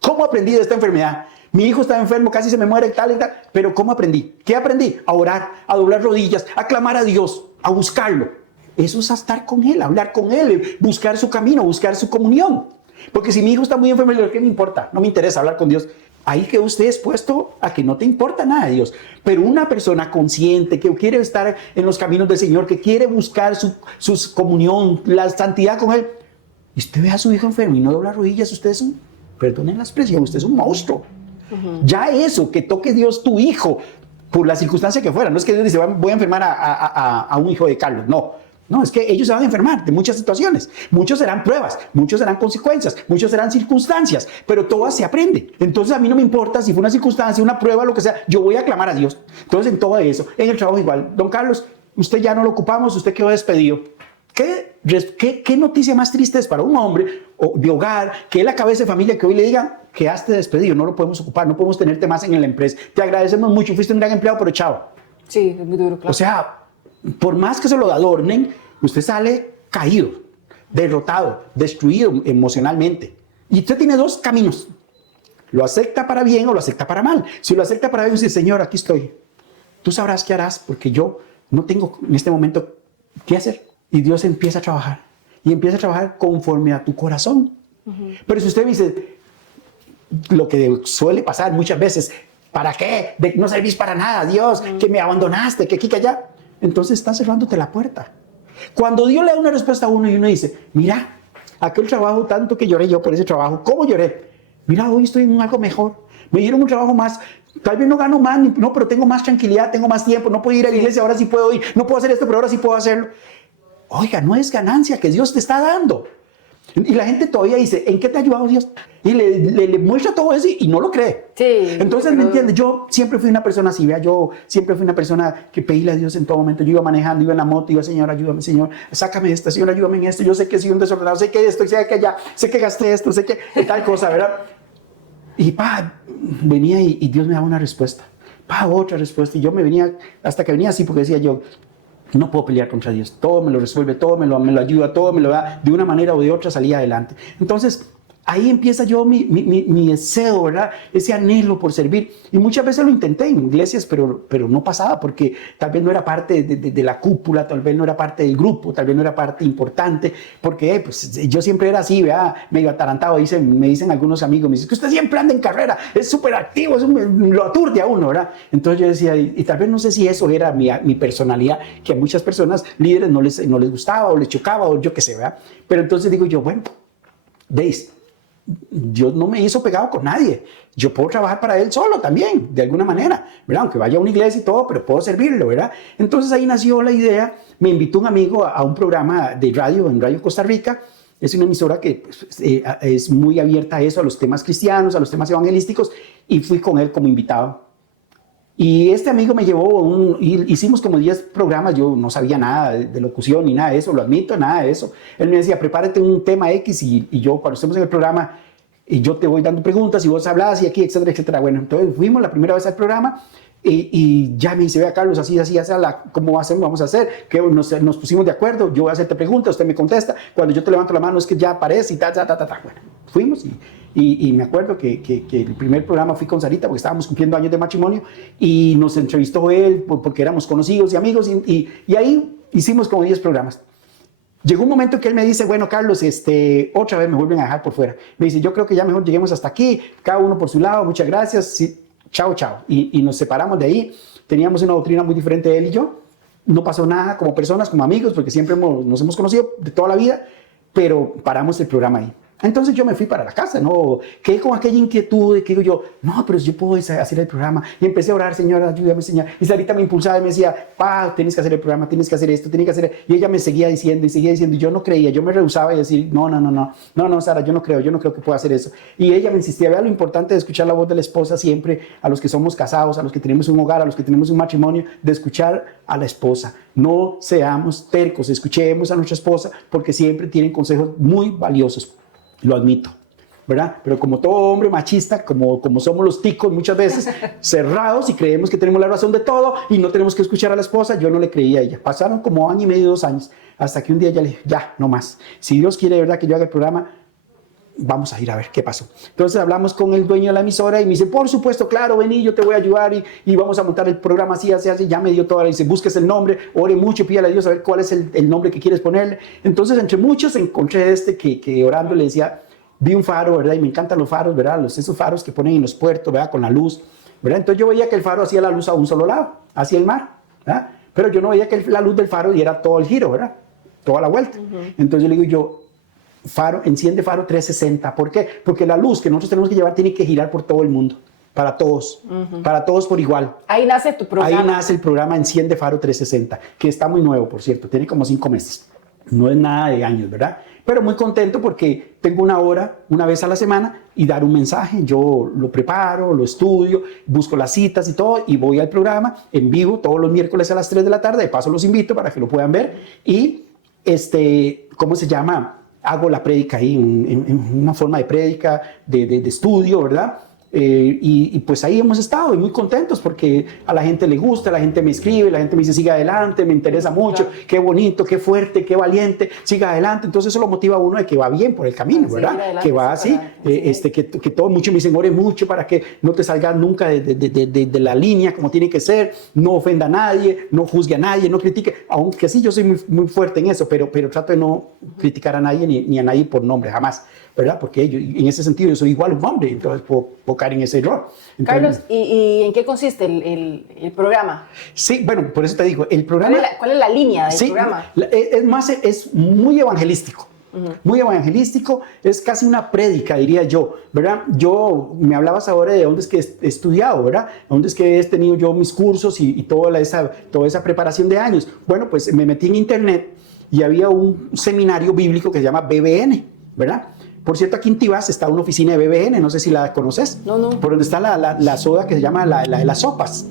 ¿Cómo aprendí de esta enfermedad? Mi hijo estaba enfermo, casi se me muere, tal y tal. Pero ¿cómo aprendí? ¿Qué aprendí? A orar, a doblar rodillas, a clamar a Dios, a buscarlo. Eso es a estar con Él, a hablar con Él, buscar su camino, buscar su comunión. Porque si mi hijo está muy enfermo, ¿qué me importa? No me interesa hablar con Dios. Ahí quedó usted expuesto a que no te importa nada de Dios. Pero una persona consciente que quiere estar en los caminos del Señor, que quiere buscar su comunión, la santidad con Él, y usted ve a su hijo enfermo y no dobla rodillas, usted es perdonen la expresión, usted es un monstruo. Ya eso, que toque Dios tu hijo, por la circunstancia que fuera. No es que Dios dice, voy a enfermar a un hijo de Carlos, no. No, es que ellos se van a enfermar de muchas situaciones. Muchos serán pruebas, muchos serán consecuencias, muchos serán circunstancias, pero todas se aprende. Entonces a mí no me importa si fue una circunstancia, una prueba, lo que sea, yo voy a clamar a Dios. Entonces en todo eso, en el trabajo igual. Don Carlos, usted ya no lo ocupamos, usted quedó despedido. ¿Qué noticia más triste es para un hombre de hogar, que es la cabeza de familia, que hoy le digan, quedaste despedido, no lo podemos ocupar, no podemos tenerte más en la empresa, te agradecemos mucho, fuiste un gran empleado, pero chao. Sí, es muy duro, claro. O sea, por más que se lo adornen, usted sale caído, derrotado, destruido emocionalmente. Y usted tiene dos caminos. Lo acepta para bien o lo acepta para mal. Si lo acepta para bien, dice, Señor, aquí estoy. Tú sabrás qué harás, porque yo no tengo en este momento qué hacer. Y Dios empieza a trabajar. Y empieza a trabajar conforme a tu corazón. Pero si usted dice, lo que suele pasar muchas veces, ¿para qué? No servís para nada, Dios, que me abandonaste, que aquí, que allá. Entonces está cerrándote la puerta. Cuando Dios le da una respuesta a uno y uno dice, mira, aquel trabajo, tanto que lloré yo por ese trabajo, ¿cómo lloré? Mira, hoy estoy en algo mejor. Me dieron un trabajo más, tal vez no gano más, no, pero tengo más tranquilidad, tengo más tiempo, no puedo ir a la iglesia, ahora sí puedo ir, no puedo hacer esto, pero ahora sí puedo hacerlo. Oiga, no es ganancia que Dios te está dando. Y la gente todavía dice, ¿en qué te ha ayudado Dios? Y le muestra todo eso y no lo cree. Sí, entonces, ¿me entiendes? Yo siempre fui una persona así, ¿vea? Yo siempre fui una persona que pedía a Dios en todo momento. Yo iba manejando, iba en la moto, iba, Señor, ayúdame, Señor, sácame esta, Señor, ayúdame en esto. Yo sé que soy un desordenado, sé que esto, sé que allá, sé que gasté esto, sé que tal cosa, ¿verdad? Y venía y Dios me daba una respuesta. Otra respuesta. Y yo me venía, hasta que venía así, porque decía yo, no puedo pelear contra Dios, todo me lo resuelve, todo me lo ayuda, todo me lo da, de una manera o de otra salía adelante. Entonces, ahí empieza yo mi deseo, ¿verdad? Ese anhelo por servir. Y muchas veces lo intenté en iglesias, pero no pasaba, porque tal vez no era parte de la cúpula, tal vez no era parte del grupo, tal vez no era parte importante, porque pues, yo siempre era así, ¿verdad? Medio atarantado. Me dicen algunos amigos, me dicen que usted siempre anda en carrera, es súper activo, lo aturde a uno, ¿verdad? Entonces yo decía, y tal vez no sé si eso era mi personalidad, que a muchas personas, líderes, no les gustaba o les chocaba o yo qué sé, ¿verdad? Pero entonces digo yo, bueno, Deis, Dios no me hizo pegado con nadie. Yo puedo trabajar para Él solo también, de alguna manera, ¿verdad? Aunque vaya a una iglesia y todo, pero puedo servirlo, ¿verdad? Entonces ahí nació la idea. Me invitó un amigo a un programa de radio en Radio Costa Rica. Es una emisora que pues, es muy abierta a eso, a los temas cristianos, a los temas evangelísticos, y fui con él como invitado. Y este amigo me llevó, hicimos como 10 programas, yo no sabía nada de locución ni nada de eso, lo admito, nada de eso. Él me decía, prepárate un tema X y yo cuando estemos en el programa, y yo te voy dando preguntas y vos hablas y aquí, etcétera, etcétera. Bueno, entonces fuimos la primera vez al programa y ya me dice, vea Carlos, así, ¿cómo vamos a hacer? Que nos pusimos de acuerdo, yo voy a hacerte preguntas, usted me contesta, cuando yo te levanto la mano es que ya aparece y ta. Bueno, fuimos y me acuerdo que el primer programa fui con Sarita porque estábamos cumpliendo años de matrimonio y nos entrevistó él porque éramos conocidos y amigos y ahí hicimos como 10 programas. Llegó un momento que él me dice, bueno, Carlos, otra vez me vuelven a dejar por fuera. Me dice, yo creo que ya mejor lleguemos hasta aquí, cada uno por su lado, muchas gracias, sí, chao. Y nos separamos de ahí. Teníamos una doctrina muy diferente él y yo. No pasó nada como personas, como amigos, porque siempre nos hemos conocido de toda la vida, pero paramos el programa ahí. Entonces yo me fui para la casa, ¿no? Quedé con aquella inquietud de que digo yo, no, pero yo puedo hacer el programa. Y empecé a orar, Señora, ayúdame, Señor. Y Sarita me impulsaba y me decía, tienes que hacer el programa, tienes que hacer esto, tienes que hacer... Y ella me seguía diciendo y yo no creía, yo me rehusaba y decir, no, Sara, yo no creo que pueda hacer eso. Y ella me insistía, vea lo importante de escuchar la voz de la esposa siempre, a los que somos casados, a los que tenemos un hogar, a los que tenemos un matrimonio, de escuchar a la esposa. No seamos tercos, escuchemos a nuestra esposa porque siempre tienen consejos muy valiosos. Lo admito, ¿verdad? Pero como todo hombre machista, como somos los ticos muchas veces, cerrados y creemos que tenemos la razón de todo y no tenemos que escuchar a la esposa, yo no le creía a ella. Pasaron como año y medio, 2 años, hasta que un día ya le dije, ya, no más. Si Dios quiere de verdad que yo haga el programa, vamos a ir a ver qué pasó. Entonces hablamos con el dueño de la emisora y me dice, por supuesto, claro, vení, yo te voy a ayudar y vamos a montar el programa así. Ya me dio toda, dice, busques el nombre, ore mucho, pídale a Dios a ver cuál es el nombre que quieres ponerle. Entonces, entre muchos encontré que orando le decía, vi un faro, ¿verdad? Y me encantan los faros, ¿verdad? Esos faros que ponen en los puertos, ¿verdad? Con la luz, ¿verdad? Entonces yo veía que el faro hacía la luz a un solo lado, hacia el mar, ¿verdad? Pero yo no veía que la luz del faro diera todo el giro, ¿verdad? Toda la vuelta. Entonces le digo yo, enciende faro 360. ¿Por qué? Porque la luz que nosotros tenemos que llevar tiene que girar por todo el mundo, para todos por igual. Ahí nace tu programa. Ahí nace el programa Enciende Faro 360, que está muy nuevo, por cierto, tiene como 5 meses. No es nada de años, ¿verdad? Pero muy contento porque tengo una hora, una vez a la semana, y dar un mensaje. Yo lo preparo, lo estudio, busco las citas y todo, y voy al programa en vivo todos los miércoles a las 3 de la tarde. De paso los invito para que lo puedan ver. Y, ¿cómo se llama? Hago la prédica ahí, en una forma de prédica, de estudio, ¿verdad? Y pues ahí hemos estado y muy contentos porque a la gente le gusta, la gente me escribe, la gente me dice siga adelante, me interesa mucho, claro. Qué bonito, qué fuerte, qué valiente, siga adelante. Entonces eso lo motiva a uno de que va bien por el camino, ¿verdad? Adelante, que va así, que todos muchos me dicen ore mucho para que no te salgas nunca de la línea como tiene que ser, no ofenda a nadie, no juzgue a nadie, no critique, aunque sí yo soy muy fuerte en eso, pero trato de no criticar a nadie ni a nadie por nombre, jamás. ¿Verdad? Porque yo, en ese sentido yo soy igual un hombre, entonces puedo caer en ese error. Entonces, Carlos, ¿y en qué consiste el programa? Sí, bueno, por eso te digo, el programa... ¿Cuál es la línea del programa? Es muy evangelístico. Muy evangelístico, es casi una prédica, diría yo, ¿verdad? Me hablabas ahora de dónde es que he estudiado, ¿verdad? Dónde es que he tenido yo mis cursos y toda esa preparación de años. Bueno, pues me metí en internet y había un seminario bíblico que se llama BBN, ¿verdad? Por cierto, aquí en Tibás está una oficina de BBN, no sé si la conoces. No. Por donde está la soda que se llama las sopas.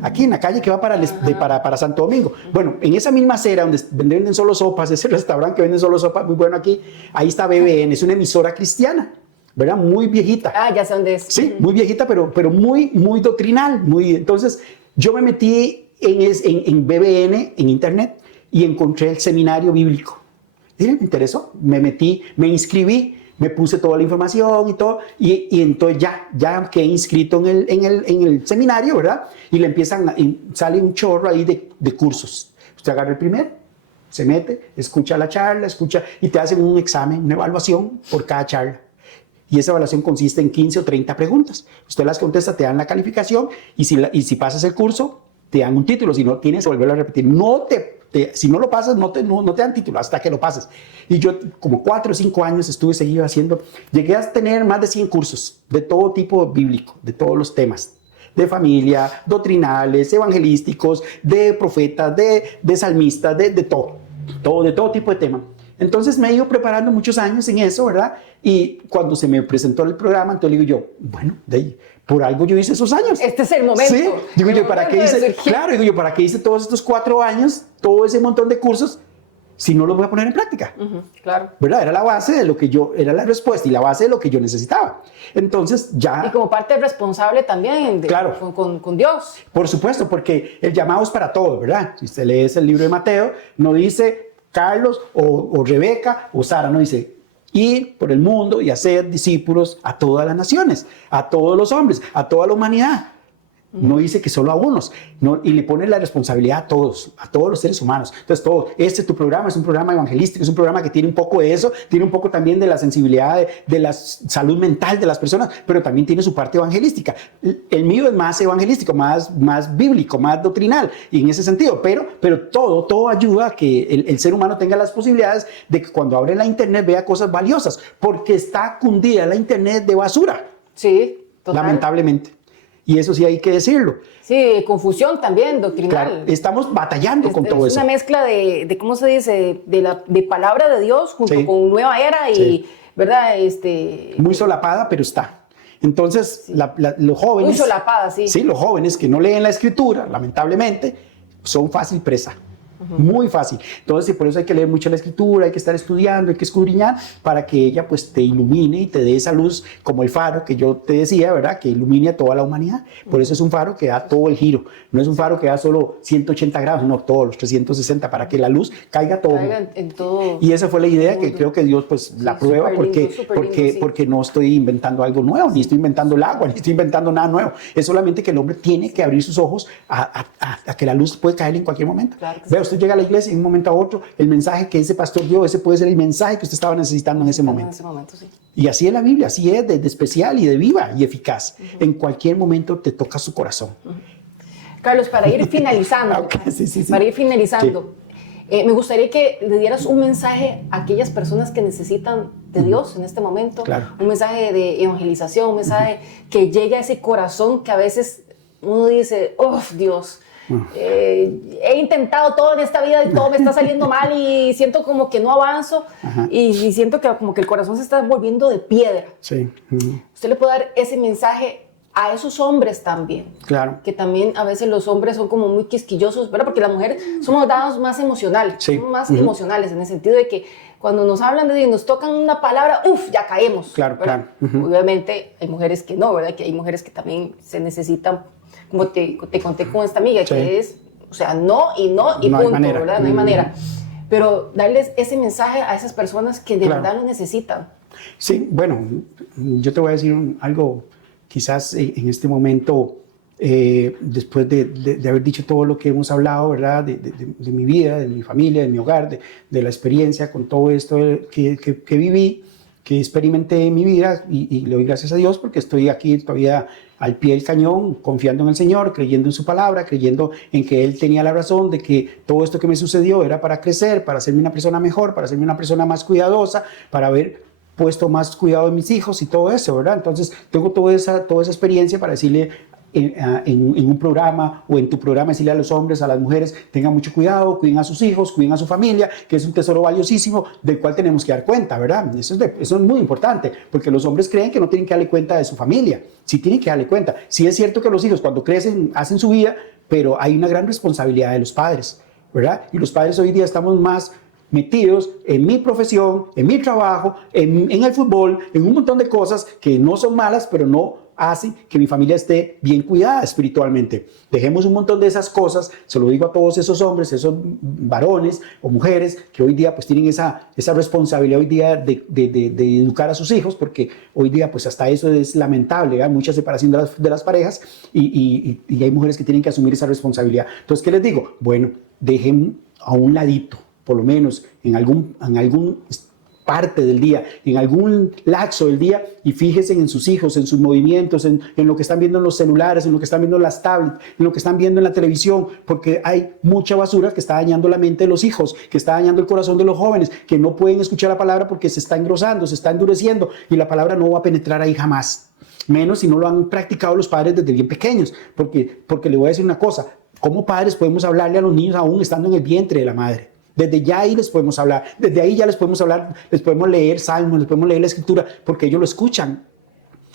Aquí en la calle que va para Santo Domingo. Bueno, en esa misma acera donde venden solo sopas, ese restaurante que vende solo sopas, muy bueno aquí, ahí está BBN, es una emisora cristiana, ¿verdad? Muy viejita. Ya sé dónde es. Sí, muy viejita, pero muy doctrinal. Entonces, yo me metí en BBN, en internet, y encontré el seminario bíblico. Me interesó, me metí, me inscribí, me puse toda la información y todo, y entonces ya quedé inscrito en el seminario, ¿verdad? Y sale un chorro ahí de cursos. Usted agarra el primero, se mete, escucha la charla, y te hacen un examen, una evaluación por cada charla. Y esa evaluación consiste en 15 o 30 preguntas. Usted las contesta, te dan la calificación, y si pasas el curso, te dan un título. Si no, tienes que volverlo a repetir. Si no lo pasas, no te dan título hasta que lo pases. Y yo como 4 o 5 años estuve seguido haciendo, llegué a tener más de 100 cursos de todo tipo bíblico, de todos los temas, de familia, doctrinales, evangelísticos, de profetas, de salmistas, de todo tipo de temas. Entonces me he ido preparando muchos años en eso, ¿verdad? Y cuando se me presentó el programa, entonces digo yo, bueno, por algo yo hice esos años. Este es el momento. Sí, digo yo, ¿para qué hice? Claro, digo yo, ¿para qué hice todos estos 4 años, todo ese montón de cursos, si no los voy a poner en práctica? Claro. ¿Verdad? Era la base de lo que era la respuesta y la base de lo que yo necesitaba. Entonces ya... Y como parte responsable también claro, con Dios. Por supuesto, porque el llamado es para todos, ¿verdad? Si usted lee el libro de Mateo, no dice Carlos o Rebeca o Sara, no dice ir por el mundo y hacer discípulos a todas las naciones, a todos los hombres, a toda la humanidad. No dice que solo a unos, no, y le pone la responsabilidad a todos los seres humanos. Entonces, tu programa es un programa evangelístico, es un programa que tiene un poco de eso, tiene un poco también de la sensibilidad de la salud mental de las personas, pero también tiene su parte evangelística. El mío es más evangelístico, más bíblico, más doctrinal, y en ese sentido, pero todo ayuda a que el ser humano tenga las posibilidades de que cuando abre la internet vea cosas valiosas, porque está cundida la internet de basura. Sí, total. Lamentablemente. Y eso sí hay que decirlo. Sí, confusión también, doctrinal. Claro, estamos batallando con todo eso. Es una mezcla de ¿cómo se dice? De palabra de Dios junto Sí. con nueva era y, Sí. ¿verdad? Muy solapada, pero está. Entonces, los jóvenes... Muy solapada, sí. Sí, los jóvenes que no leen la escritura, lamentablemente, son fácil presa. Muy fácil. Entonces, por eso hay que leer mucho la escritura, hay que estar estudiando, hay que escudriñar para que ella pues te ilumine y te dé esa luz como el faro que yo te decía, ¿verdad? Que ilumine a toda la humanidad. Por eso es un faro que da todo el giro. No es un faro que da solo 180 grados, no, todos los 360 para que la luz caiga todo. En todo. Y esa fue la idea que creo que Dios pues la prueba porque no estoy inventando algo nuevo, ni estoy inventando el agua, ni estoy inventando nada nuevo. Es solamente que el hombre tiene que abrir sus ojos a que la luz puede caer en cualquier momento. Claro que sí. Vea, usted llega a la iglesia y en un momento a otro, el mensaje que ese pastor dio, ese puede ser el mensaje que usted estaba necesitando en ese momento. En ese momento, sí. Y así es la Biblia, así es de especial y de viva y eficaz. En cualquier momento te toca su corazón. Carlos, para ir finalizando, Sí. para ir finalizando, me gustaría que le dieras un mensaje a aquellas personas que necesitan de Dios en este momento. Claro. Un mensaje de evangelización, un mensaje que llegue a ese corazón que a veces uno dice, oh, Dios, he intentado todo en esta vida y todo me está saliendo mal y siento como que no avanzo y siento que como que el corazón se está volviendo de piedra. Sí. Usted le puede dar ese mensaje a esos hombres también. Claro. Que también a veces los hombres son como muy quisquillosos, ¿verdad? Porque las mujeres somos dados más emocionales, Sí. somos más emocionales en el sentido de que cuando nos hablan de Dios y nos tocan una palabra, ya caemos. Claro, ¿verdad? claro. Obviamente hay mujeres que no, ¿verdad? Que hay mujeres que también se necesitan, como te conté con esta amiga, Sí. que es, o sea, no y punto, hay manera. ¿verdad? No hay manera. Pero darles ese mensaje a esas personas que de Claro. verdad lo necesitan. Sí, bueno, yo te voy a decir algo, quizás en este momento, después de haber dicho todo lo que hemos hablado, ¿verdad? De mi vida, de mi familia, de mi hogar, de la experiencia con todo esto que viví, que experimenté en mi vida, y le doy gracias a Dios porque estoy aquí todavía al pie del cañón, confiando en el Señor, creyendo en su palabra, creyendo en que Él tenía la razón de que todo esto que me sucedió era para crecer, para hacerme una persona mejor, para hacerme una persona más cuidadosa, para haber puesto más cuidado en mis hijos y todo eso, ¿verdad? Entonces tengo toda esa experiencia para decirle en un programa o en tu programa, decirle a los hombres, a las mujeres, tengan mucho cuidado, cuiden a sus hijos, cuiden a su familia, que es un tesoro valiosísimo del cual tenemos que dar cuenta, ¿verdad? Eso es muy importante, porque los hombres creen que no tienen que darle cuenta de su familia, sí tienen que darle cuenta. Sí es cierto que los hijos cuando crecen hacen su vida, pero hay una gran responsabilidad de los padres, ¿verdad? Y los padres hoy día estamos más metidos en mi profesión, en mi trabajo, en el fútbol, en un montón de cosas que no son malas, pero no hacen que mi familia esté bien cuidada espiritualmente. Dejemos un montón de esas cosas, se lo digo a todos esos hombres, esos varones o mujeres que hoy día pues tienen esa responsabilidad hoy día de educar a sus hijos, porque hoy día pues hasta eso es lamentable, ¿verdad? Mucha separación de las parejas y hay mujeres que tienen que asumir esa responsabilidad. Entonces, ¿qué les digo? Bueno, dejen a un ladito, por lo menos en algún parte del día, en algún lapso del día, y fíjense en sus hijos, en sus movimientos, en lo que están viendo en los celulares, en lo que están viendo en las tablets, en lo que están viendo en la televisión, porque hay mucha basura que está dañando la mente de los hijos, que está dañando el corazón de los jóvenes, que no pueden escuchar la palabra porque se está engrosando, se está endureciendo, y la palabra no va a penetrar ahí jamás, menos si no lo han practicado los padres desde bien pequeños, porque le voy a decir una cosa, como padres podemos hablarle a los niños aún estando en el vientre de la madre. Desde ya ahí les podemos hablar, desde ahí ya les podemos hablar, les podemos leer salmos, les podemos leer la escritura, porque ellos lo escuchan.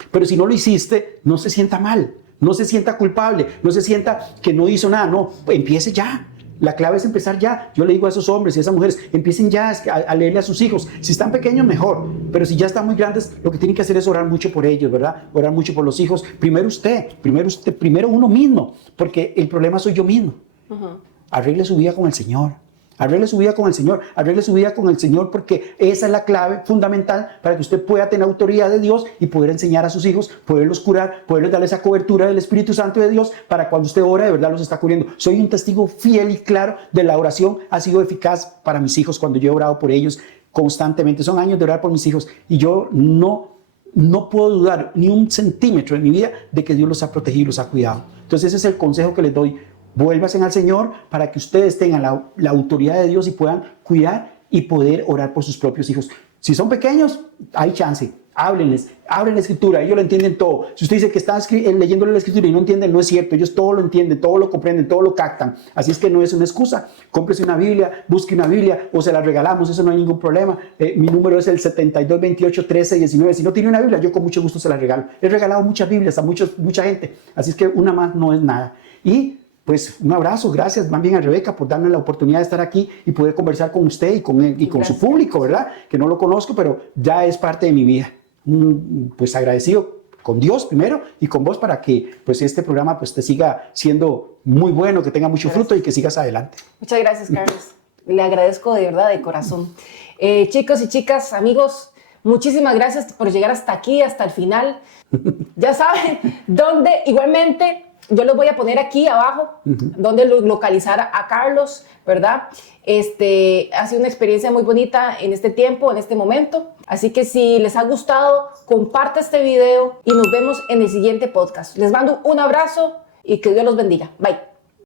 Pero si no lo hiciste, no se sienta mal, no se sienta culpable, no se sienta que no hizo nada, no, empiece ya. La clave es empezar ya. Yo le digo a esos hombres y a esas mujeres, empiecen ya a leerle a sus hijos. Si están pequeños, mejor. Pero si ya están muy grandes, lo que tienen que hacer es orar mucho por ellos, ¿verdad? Orar mucho por los hijos. Primero usted, primero uno mismo, porque el problema soy yo mismo. Arregle su vida con el Señor. Arregle su vida con el Señor, arregle su vida con el Señor, porque esa es la clave fundamental para que usted pueda tener autoridad de Dios y poder enseñar a sus hijos, poderlos curar, poderles darle esa cobertura del Espíritu Santo de Dios para cuando usted ora de verdad los está cubriendo. Soy un testigo fiel y claro de la oración, ha sido eficaz para mis hijos cuando yo he orado por ellos constantemente. Son años de orar por mis hijos y yo no puedo dudar ni un centímetro en mi vida de que Dios los ha protegido y los ha cuidado. Entonces ese es el consejo que les doy. Vuélvanse al Señor para que ustedes tengan la autoridad de Dios y puedan cuidar y poder orar por sus propios hijos. Si son pequeños, hay chance. Háblenles, abren la escritura, ellos lo entienden todo. Si usted dice que está leyéndole la escritura y no entienden, no es cierto. Ellos todo lo entienden, todo lo comprenden, todo lo captan. Así es que no es una excusa. Cómprese una Biblia, busque una Biblia o se la regalamos, eso no hay ningún problema. Mi número es el 72281319. Si no tiene una Biblia, yo con mucho gusto se la regalo. He regalado muchas Biblias a mucha gente. Así es que una más no es nada. Y pues un abrazo, gracias más bien a Rebeca por darme la oportunidad de estar aquí y poder conversar con usted y con su público, ¿verdad? Que no lo conozco, pero ya es parte de mi vida. Pues agradecido con Dios primero y con vos para que pues este programa pues te siga siendo muy bueno, que tenga mucho fruto y que sigas adelante. Muchas gracias, Carlos. Le agradezco de verdad, de corazón. Chicos y chicas, amigos, muchísimas gracias por llegar hasta aquí, hasta el final. Ya saben dónde, igualmente, yo los voy a poner aquí abajo, donde localizar a Carlos, ¿verdad? Ha sido una experiencia muy bonita en este tiempo, en este momento. Así que si les ha gustado, comparte este video y nos vemos en el siguiente podcast. Les mando un abrazo y que Dios los bendiga. Bye.